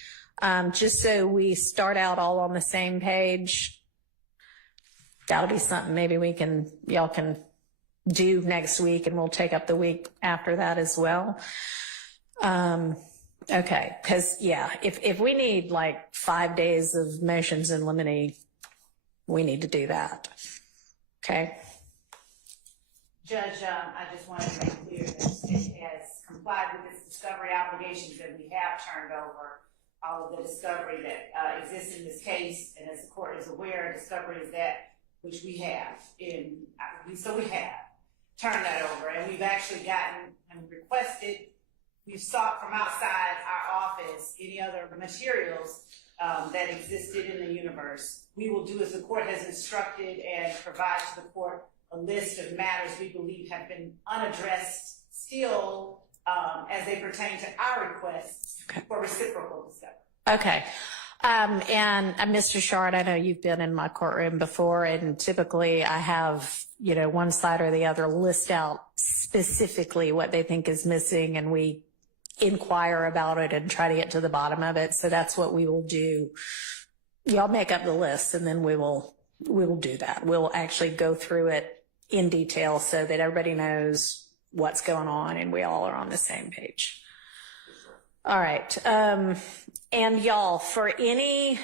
Just so we start out all on the same page. That'll be something maybe y'all can do next week, and we'll take up the week after that as well. Okay. Cause yeah, if we need like 5 days of motions in limine, we need to do that. Okay. Judge, I just wanted to make clear that the state has complied with its discovery obligations, and we have turned over all of the discovery that exists in this case. And as the court is aware, discovery is that which we have so we have turned that over, and we've actually gotten and requested, we've sought from outside our office any other materials that existed in the universe. We will do as the court has instructed and provide to the court a list of matters we believe have been unaddressed still as they pertain to our requests for reciprocal discovery. Okay. And Mr. Shard, I know you've been in my courtroom before, and typically I have, one side or the other list out specifically what they think is missing, and we inquire about it and try to get to the bottom of it. So that's what we will do. Y'all make up the list, and then we will do that. We'll actually go through it in detail so that everybody knows what's going on and we all are on the same page. All right. And y'all, for any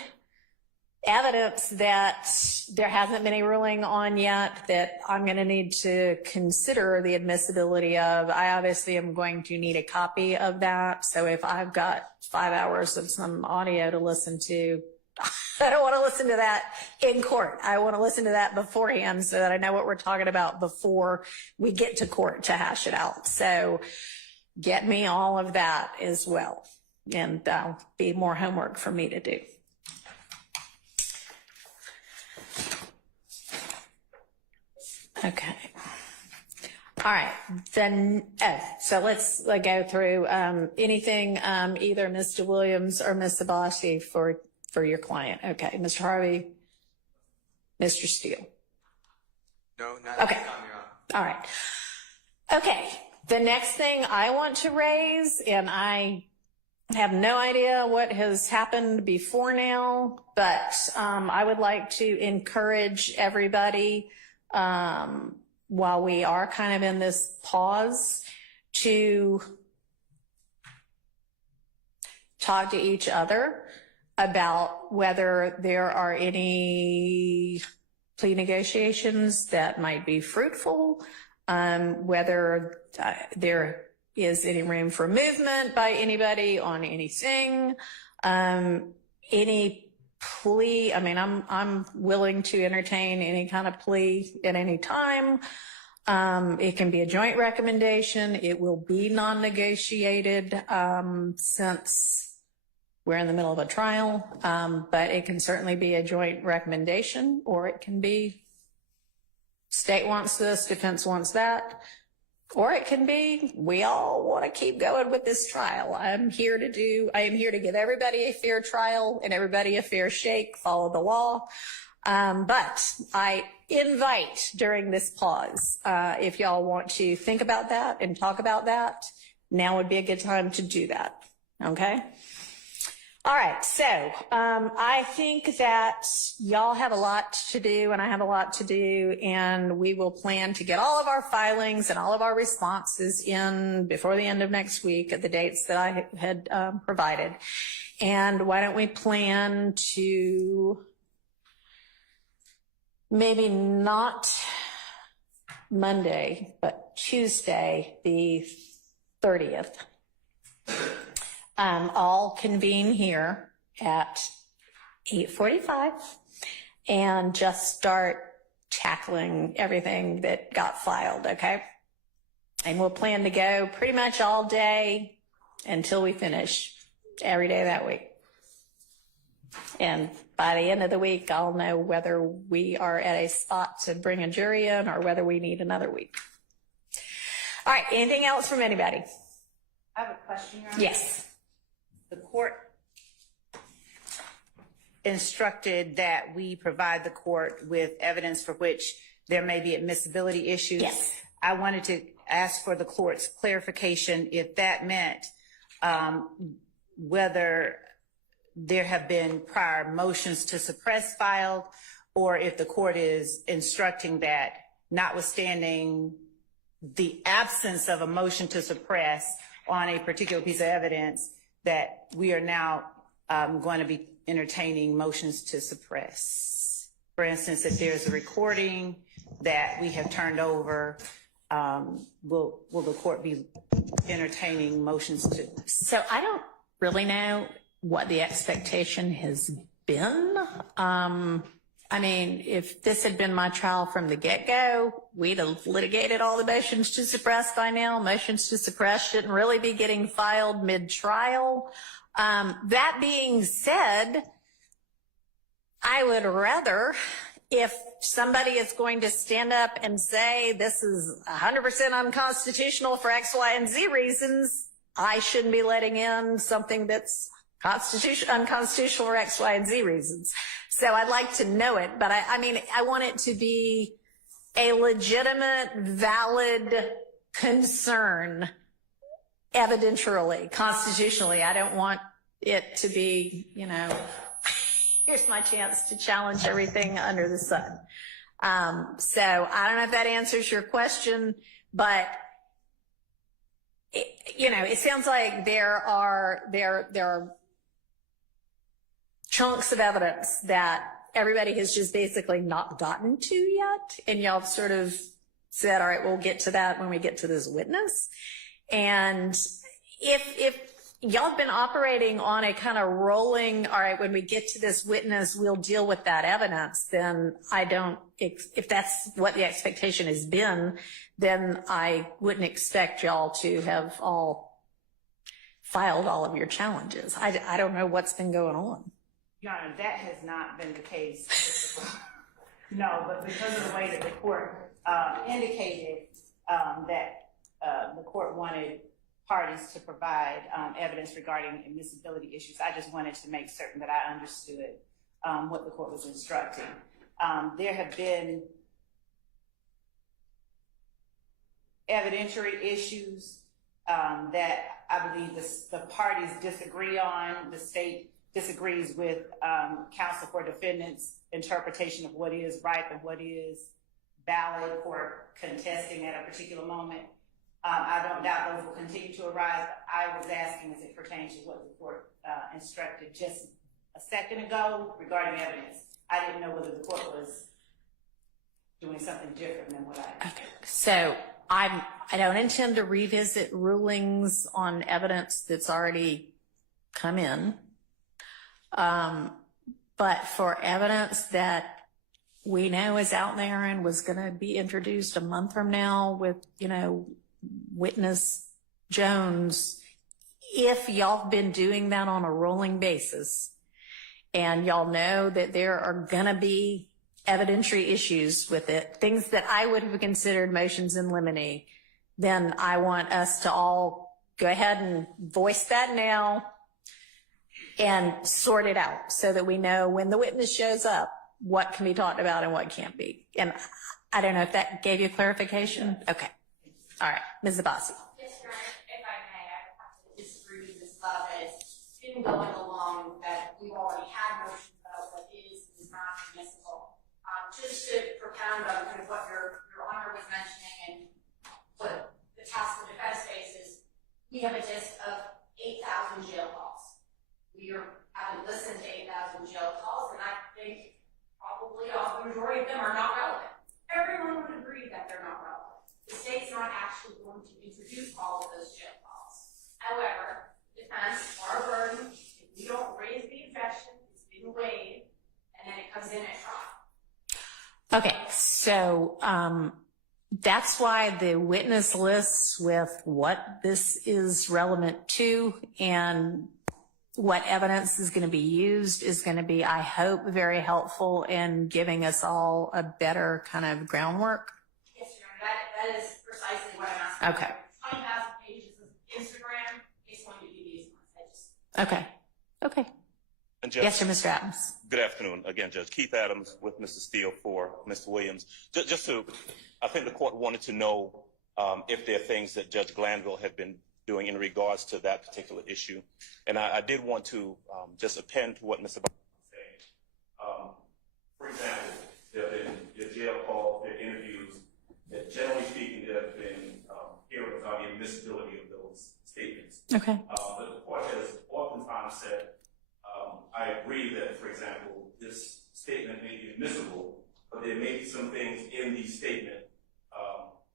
evidence that there hasn't been a ruling on yet that I'm going to need to consider the admissibility of, I obviously am going to need a copy of that. So if I've got 5 hours of some audio to listen to, I don't want to listen to that in court. I want to listen to that beforehand so that I know what we're talking about before we get to court to hash it out. So get me all of that as well. And that'll be more homework for me to do. Okay. All right. Then, so let's go through anything, either Mr. Williams or Ms. Sabashi for your client. Okay. Mr. Harvey, Mr. Steele. No, not Okay. this time, Your Honor. All right. Okay. The next thing I want to raise, and I have no idea what has happened before now, but I would like to encourage everybody, while we are kind of in this pause, to talk to each other about whether there are any plea negotiations that might be fruitful, whether there is any room for movement by anybody on anything, any plea. I mean, I'm willing to entertain any kind of plea at any time. It can be a joint recommendation. It will be non-negotiated, since we're in the middle of a trial, but it can certainly be a joint recommendation, or it can be state wants this, defense wants that, or it can be we all want to keep going with this trial. I am here to give everybody a fair trial and everybody a fair shake, follow the law. But I invite during this pause, if y'all want to think about that and talk about that, now would be a good time to do that. Okay? All right, so I think that y'all have a lot to do and I have a lot to do, and we will plan to get all of our filings and all of our responses in before the end of next week at the dates that I had provided. And why don't we plan to maybe not Monday, but Tuesday, the 30th. All convene here at 8:45 and just start tackling everything that got filed, okay? And we'll plan to go pretty much all day until we finish every day that week. And by the end of the week, I'll know whether we are at a spot to bring a jury in or whether we need another week. All right, anything else from anybody? I have a question, Your Honor. Yes. The court instructed that we provide the court with evidence for which there may be admissibility issues. Yes. I wanted to ask for the court's clarification if that meant whether there have been prior motions to suppress filed, or if the court is instructing that notwithstanding the absence of a motion to suppress on a particular piece of evidence, that we are now going to be entertaining motions to suppress. For instance, if there's a recording that we have turned over, will the court be entertaining motions to? So I don't really know what the expectation has been. I mean, if this had been my trial from the get-go, we'd have litigated all the motions to suppress by now. Motions to suppress shouldn't really be getting filed mid-trial. That being said, I would rather, if somebody is going to stand up and say this is 100% unconstitutional for X, Y, and Z reasons, I shouldn't be letting in something that's unconstitutional for X, Y, and Z reasons. So I'd like to know it, but I mean, I want it to be a legitimate, valid concern evidentially, constitutionally. I don't want it to be, here's my chance to challenge everything under the sun. So I don't know if that answers your question, but it sounds like there are chunks of evidence that everybody has just basically not gotten to yet. And y'all sort of said, all right, we'll get to that when we get to this witness. And if y'all have been operating on a kind of rolling, all right, when we get to this witness, we'll deal with that evidence, then if that's what the expectation has been, then I wouldn't expect y'all to have all filed all of your challenges. I don't know what's been going on. Your Honor, that has not been the case. No, but because of the way that the court indicated that the court wanted parties to provide evidence regarding admissibility issues, I just wanted to make certain that I understood what the court was instructing. There have been evidentiary issues that I believe the parties disagree on. The state disagrees with counsel for defendants' interpretation of what is right and what is valid for contesting at a particular moment. I don't doubt those will continue to arise, but I was asking as it pertains to what the court instructed just a second ago regarding evidence. I didn't know whether the court was doing something different than what I did. Okay. So I don't intend to revisit rulings on evidence that's already come in. But for evidence that we know is out there and was going to be introduced a month from now with, witness Jones, if y'all have been doing that on a rolling basis and y'all know that there are going to be evidentiary issues with it, things that I would have considered motions in limine, then I want us to all go ahead and voice that now and sort it out so that we know when the witness shows up what can be talked about and what can't be. And I don't know if that gave you clarification. Okay. All right. Ms. Abbasi. Yes, Your Honor, if I may, I have to disagree with Ms. Love. It's been going along that we've already had motions about what is not admissible. Just to propound on kind of what Your Honor was mentioning and what the task of defense faces, we have a list of 8,000 jail calls. We haven't listened to 8,000 jail calls, and I think probably the majority of them are not relevant. Everyone would agree that they're not relevant. The state's not actually going to introduce all of those jail calls. However, defense, our burden, if we don't raise the objection, it's been waived, and then it comes in at trial. Okay. So, that's why the witness lists with what this is relevant to and what evidence is going to be used is going to be, I hope, very helpful in giving us all a better kind of groundwork. Yes, Your Honor, that is precisely what I'm asking. Okay. 20,000 pages of Instagram is going to be these ones. Okay. Okay. And Judge, Yes, sir, Mr. Adams. Good afternoon. Again, Judge Keith Adams with Mr. Steele for Mr. Williams. Just to, I think the court wanted to know if there are things that Judge Glanville had been doing in regards to that particular issue. And I did want to just append to what Mr. Biden was saying. For example, there have been your jail calls, there are interviews, that generally speaking, there have been hearings on the admissibility of those statements. Okay. But the court has oftentimes said, I agree that, for example, this statement may be admissible, but there may be some things in the statement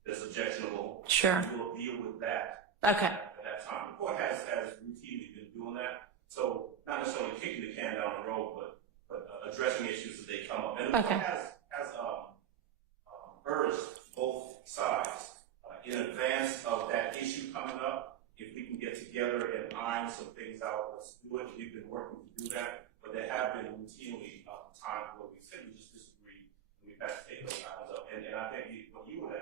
that's objectionable. Sure. We'll deal with that. Okay. At that time. The court has routinely been doing that. So not necessarily kicking the can down the road, but addressing issues as they come up. And the court has urged both sides in advance of that issue coming up. If we can get together and iron some things out, let's do it. We've been working to do that, but there have been routinely times where we simply just disagree and we've had to take those items up. And I think what you would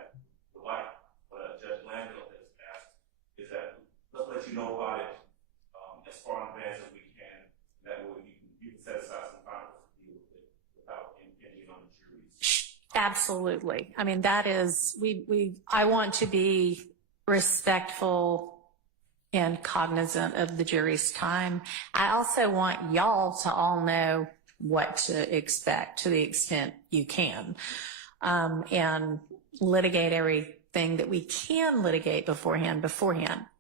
like, what Judge Landfill has asked, is that let's let you know about it as far in advance as we can. That way you can set aside some time to deal with it without impinging on the jury's. Absolutely. I mean, that is, I want to be respectful and cognizant of the jury's time. I also want y'all to all know what to expect to the extent you can, and litigate everything that we can litigate beforehand,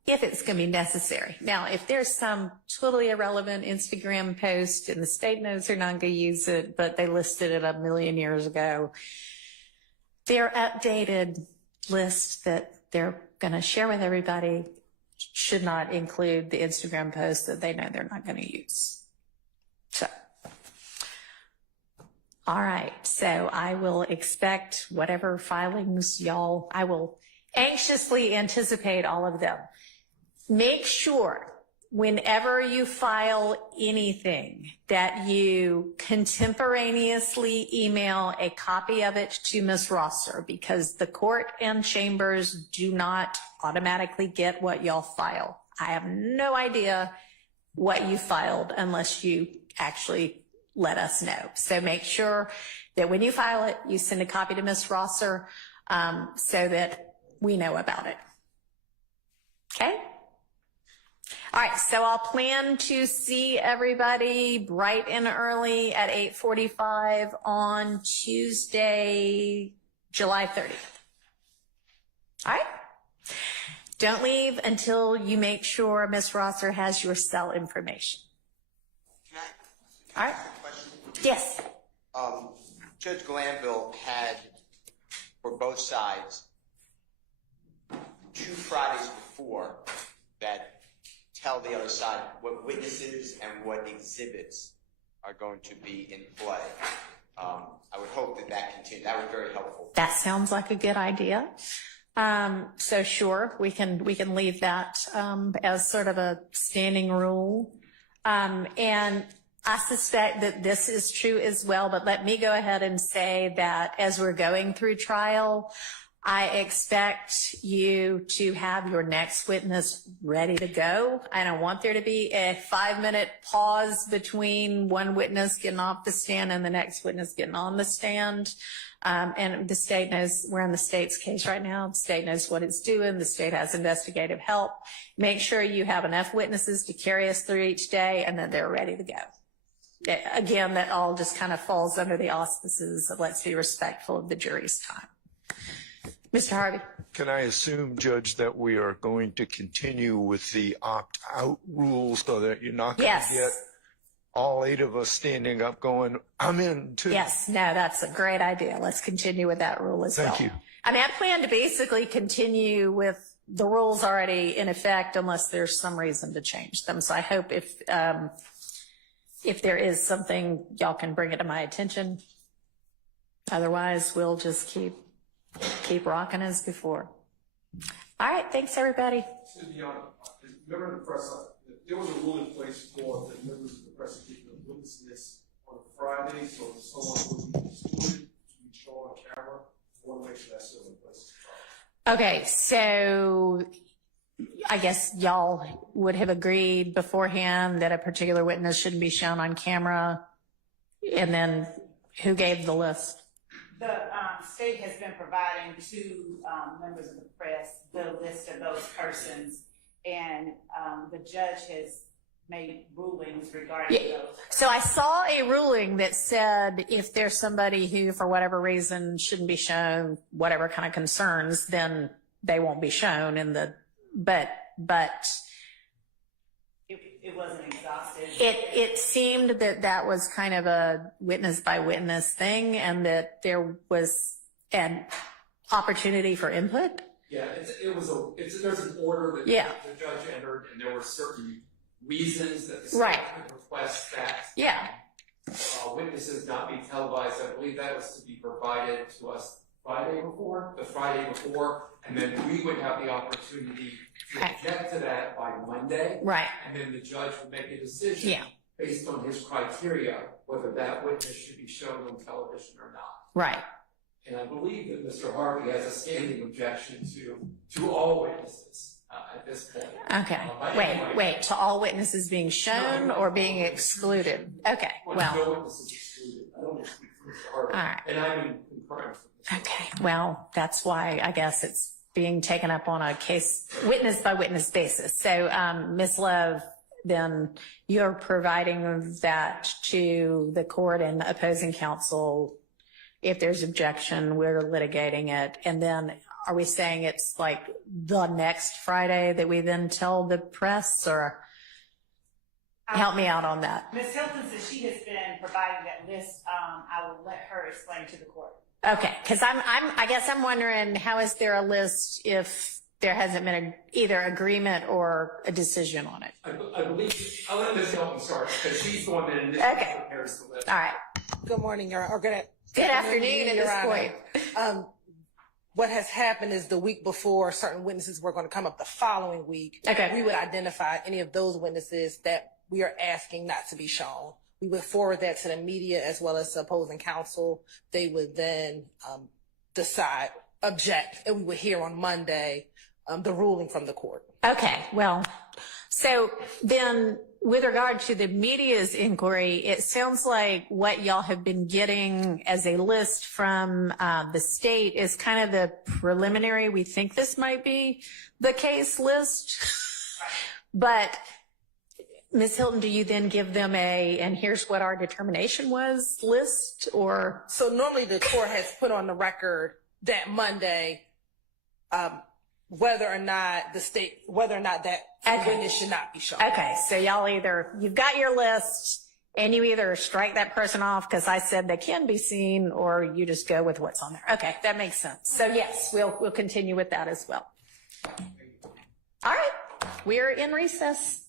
if it's going to be necessary. Now, if there's some totally irrelevant Instagram post and the state knows they're not going to use it, but they listed it 1 million years ago, their updated list that they're going to share with everybody should not include the Instagram post that they know they're not going to use. So, all right. So I will expect whatever filings y'all, I will anxiously anticipate all of them. Make sure whenever you file anything that you contemporaneously email a copy of it to Ms. Rosser, because the court and chambers do not automatically get what y'all file. I have no idea what you filed unless you actually let us know. So make sure that when you file it, you send a copy to Ms. Rosser so that we know about it. Okay. All right, so I'll plan to see everybody bright and early at 8:45 on Tuesday, July 30th. All right? Don't leave until you make sure Ms. Rosser has your cell information. Can I All right? ask a question? Yes. Judge Glanville had, for both sides, 2 Fridays before that tell the other side what witnesses and what exhibits are going to be in play. I would hope that that continues. That was very helpful. That sounds like a good idea. So sure, we can leave that as sort of a standing rule. And I suspect that this is true as well, but let me go ahead and say that as we're going through trial, I expect you to have your next witness ready to go. I don't want there to be a 5-minute pause between one witness getting off the stand and the next witness getting on the stand. And the state knows, we're in the state's case right now. The state knows what it's doing. The state has investigative help. Make sure you have enough witnesses to carry us through each day and that they're ready to go. Again, that all just kind of falls under the auspices of let's be respectful of the jury's time. Mr. Harvey. Can I assume, Judge, that we are going to continue with the opt-out rule so that you're not going to get all 8 of us standing up going, I'm in too? Yes, no, that's a great idea. Let's continue with that rule as well. Thank you. I mean, I plan to basically continue with the rules already in effect unless there's some reason to change them. So I hope if there is something, y'all can bring it to my attention. Otherwise, we'll just keep rocking as before. All right, thanks everybody. Remember the press, there was a rule in place for the members of the prosecution to witness this on a Friday, so if someone would be excluded to be shown on camera. I want to make sure that's still in place. Okay, so I guess y'all would have agreed beforehand that a particular witness shouldn't be shown on camera. And then who gave the list? The state has been providing to members of the press the list of those persons, and the judge has made rulings regarding those. So I saw a ruling that said if there's somebody who, for whatever reason, shouldn't be shown, whatever kind of concerns, then they won't be shown. But it wasn't exhaustive. It seemed that was kind of a witness by witness thing, and that there was an opportunity for input. Yeah, there's an order that the judge entered, and there were certain reasons that the state could request that witnesses not be televised. I believe that was to be provided to us the Friday before, and then we would have the opportunity to object to that by Monday. Right. And then the judge would make a decision based on his criteria whether that witness should be shown on television or not. Right. And I believe that Mr. Harvey has a standing objection to all witnesses at this point. Okay. Wait. To all witnesses being shown or being excluded? Okay. Well. No witnesses excluded. I don't speak for Mr. Harvey. All right. And I'm in concurrence with Mr. Harvey. Okay. Well, that's why I guess it's being taken up on a witness by witness basis. So, Ms. Love, then you're providing that to the court and the opposing counsel. If there's objection, we're litigating it. And then are we saying it's like the next Friday that we then tell the press, or help me out on that? Ms. Hilton says she has been providing that list. I will let her explain to the court. Okay, because I guess I'm wondering, how is there a list if there hasn't been either agreement or a decision on it? I believe, I'll let Ms. Hilton start, because she's the one that initially prepares the list. All right. Good morning, Your Honor. Good afternoon at this point. What has happened is the week before, certain witnesses were going to come up the following week. Okay. We would identify any of those witnesses that we are asking not to be shown. We would forward that to the media as well as the opposing counsel. They would then decide, object, and we would hear on Monday the ruling from the court. Okay, well, So then with regard to the media's inquiry, it sounds like what y'all have been getting as a list from the state is kind of the preliminary. We think this might be the case list. But Ms. Hilton, do you then give them and here's what our determination was list, or? So normally the court has put on the record that Monday, whether or not that witness should not be shown. Okay, so you've got your list and you either strike that person off because I said they can be seen, or you just go with what's on there. Okay, that makes sense. So yes, we'll continue with that as well. All right, we're in recess.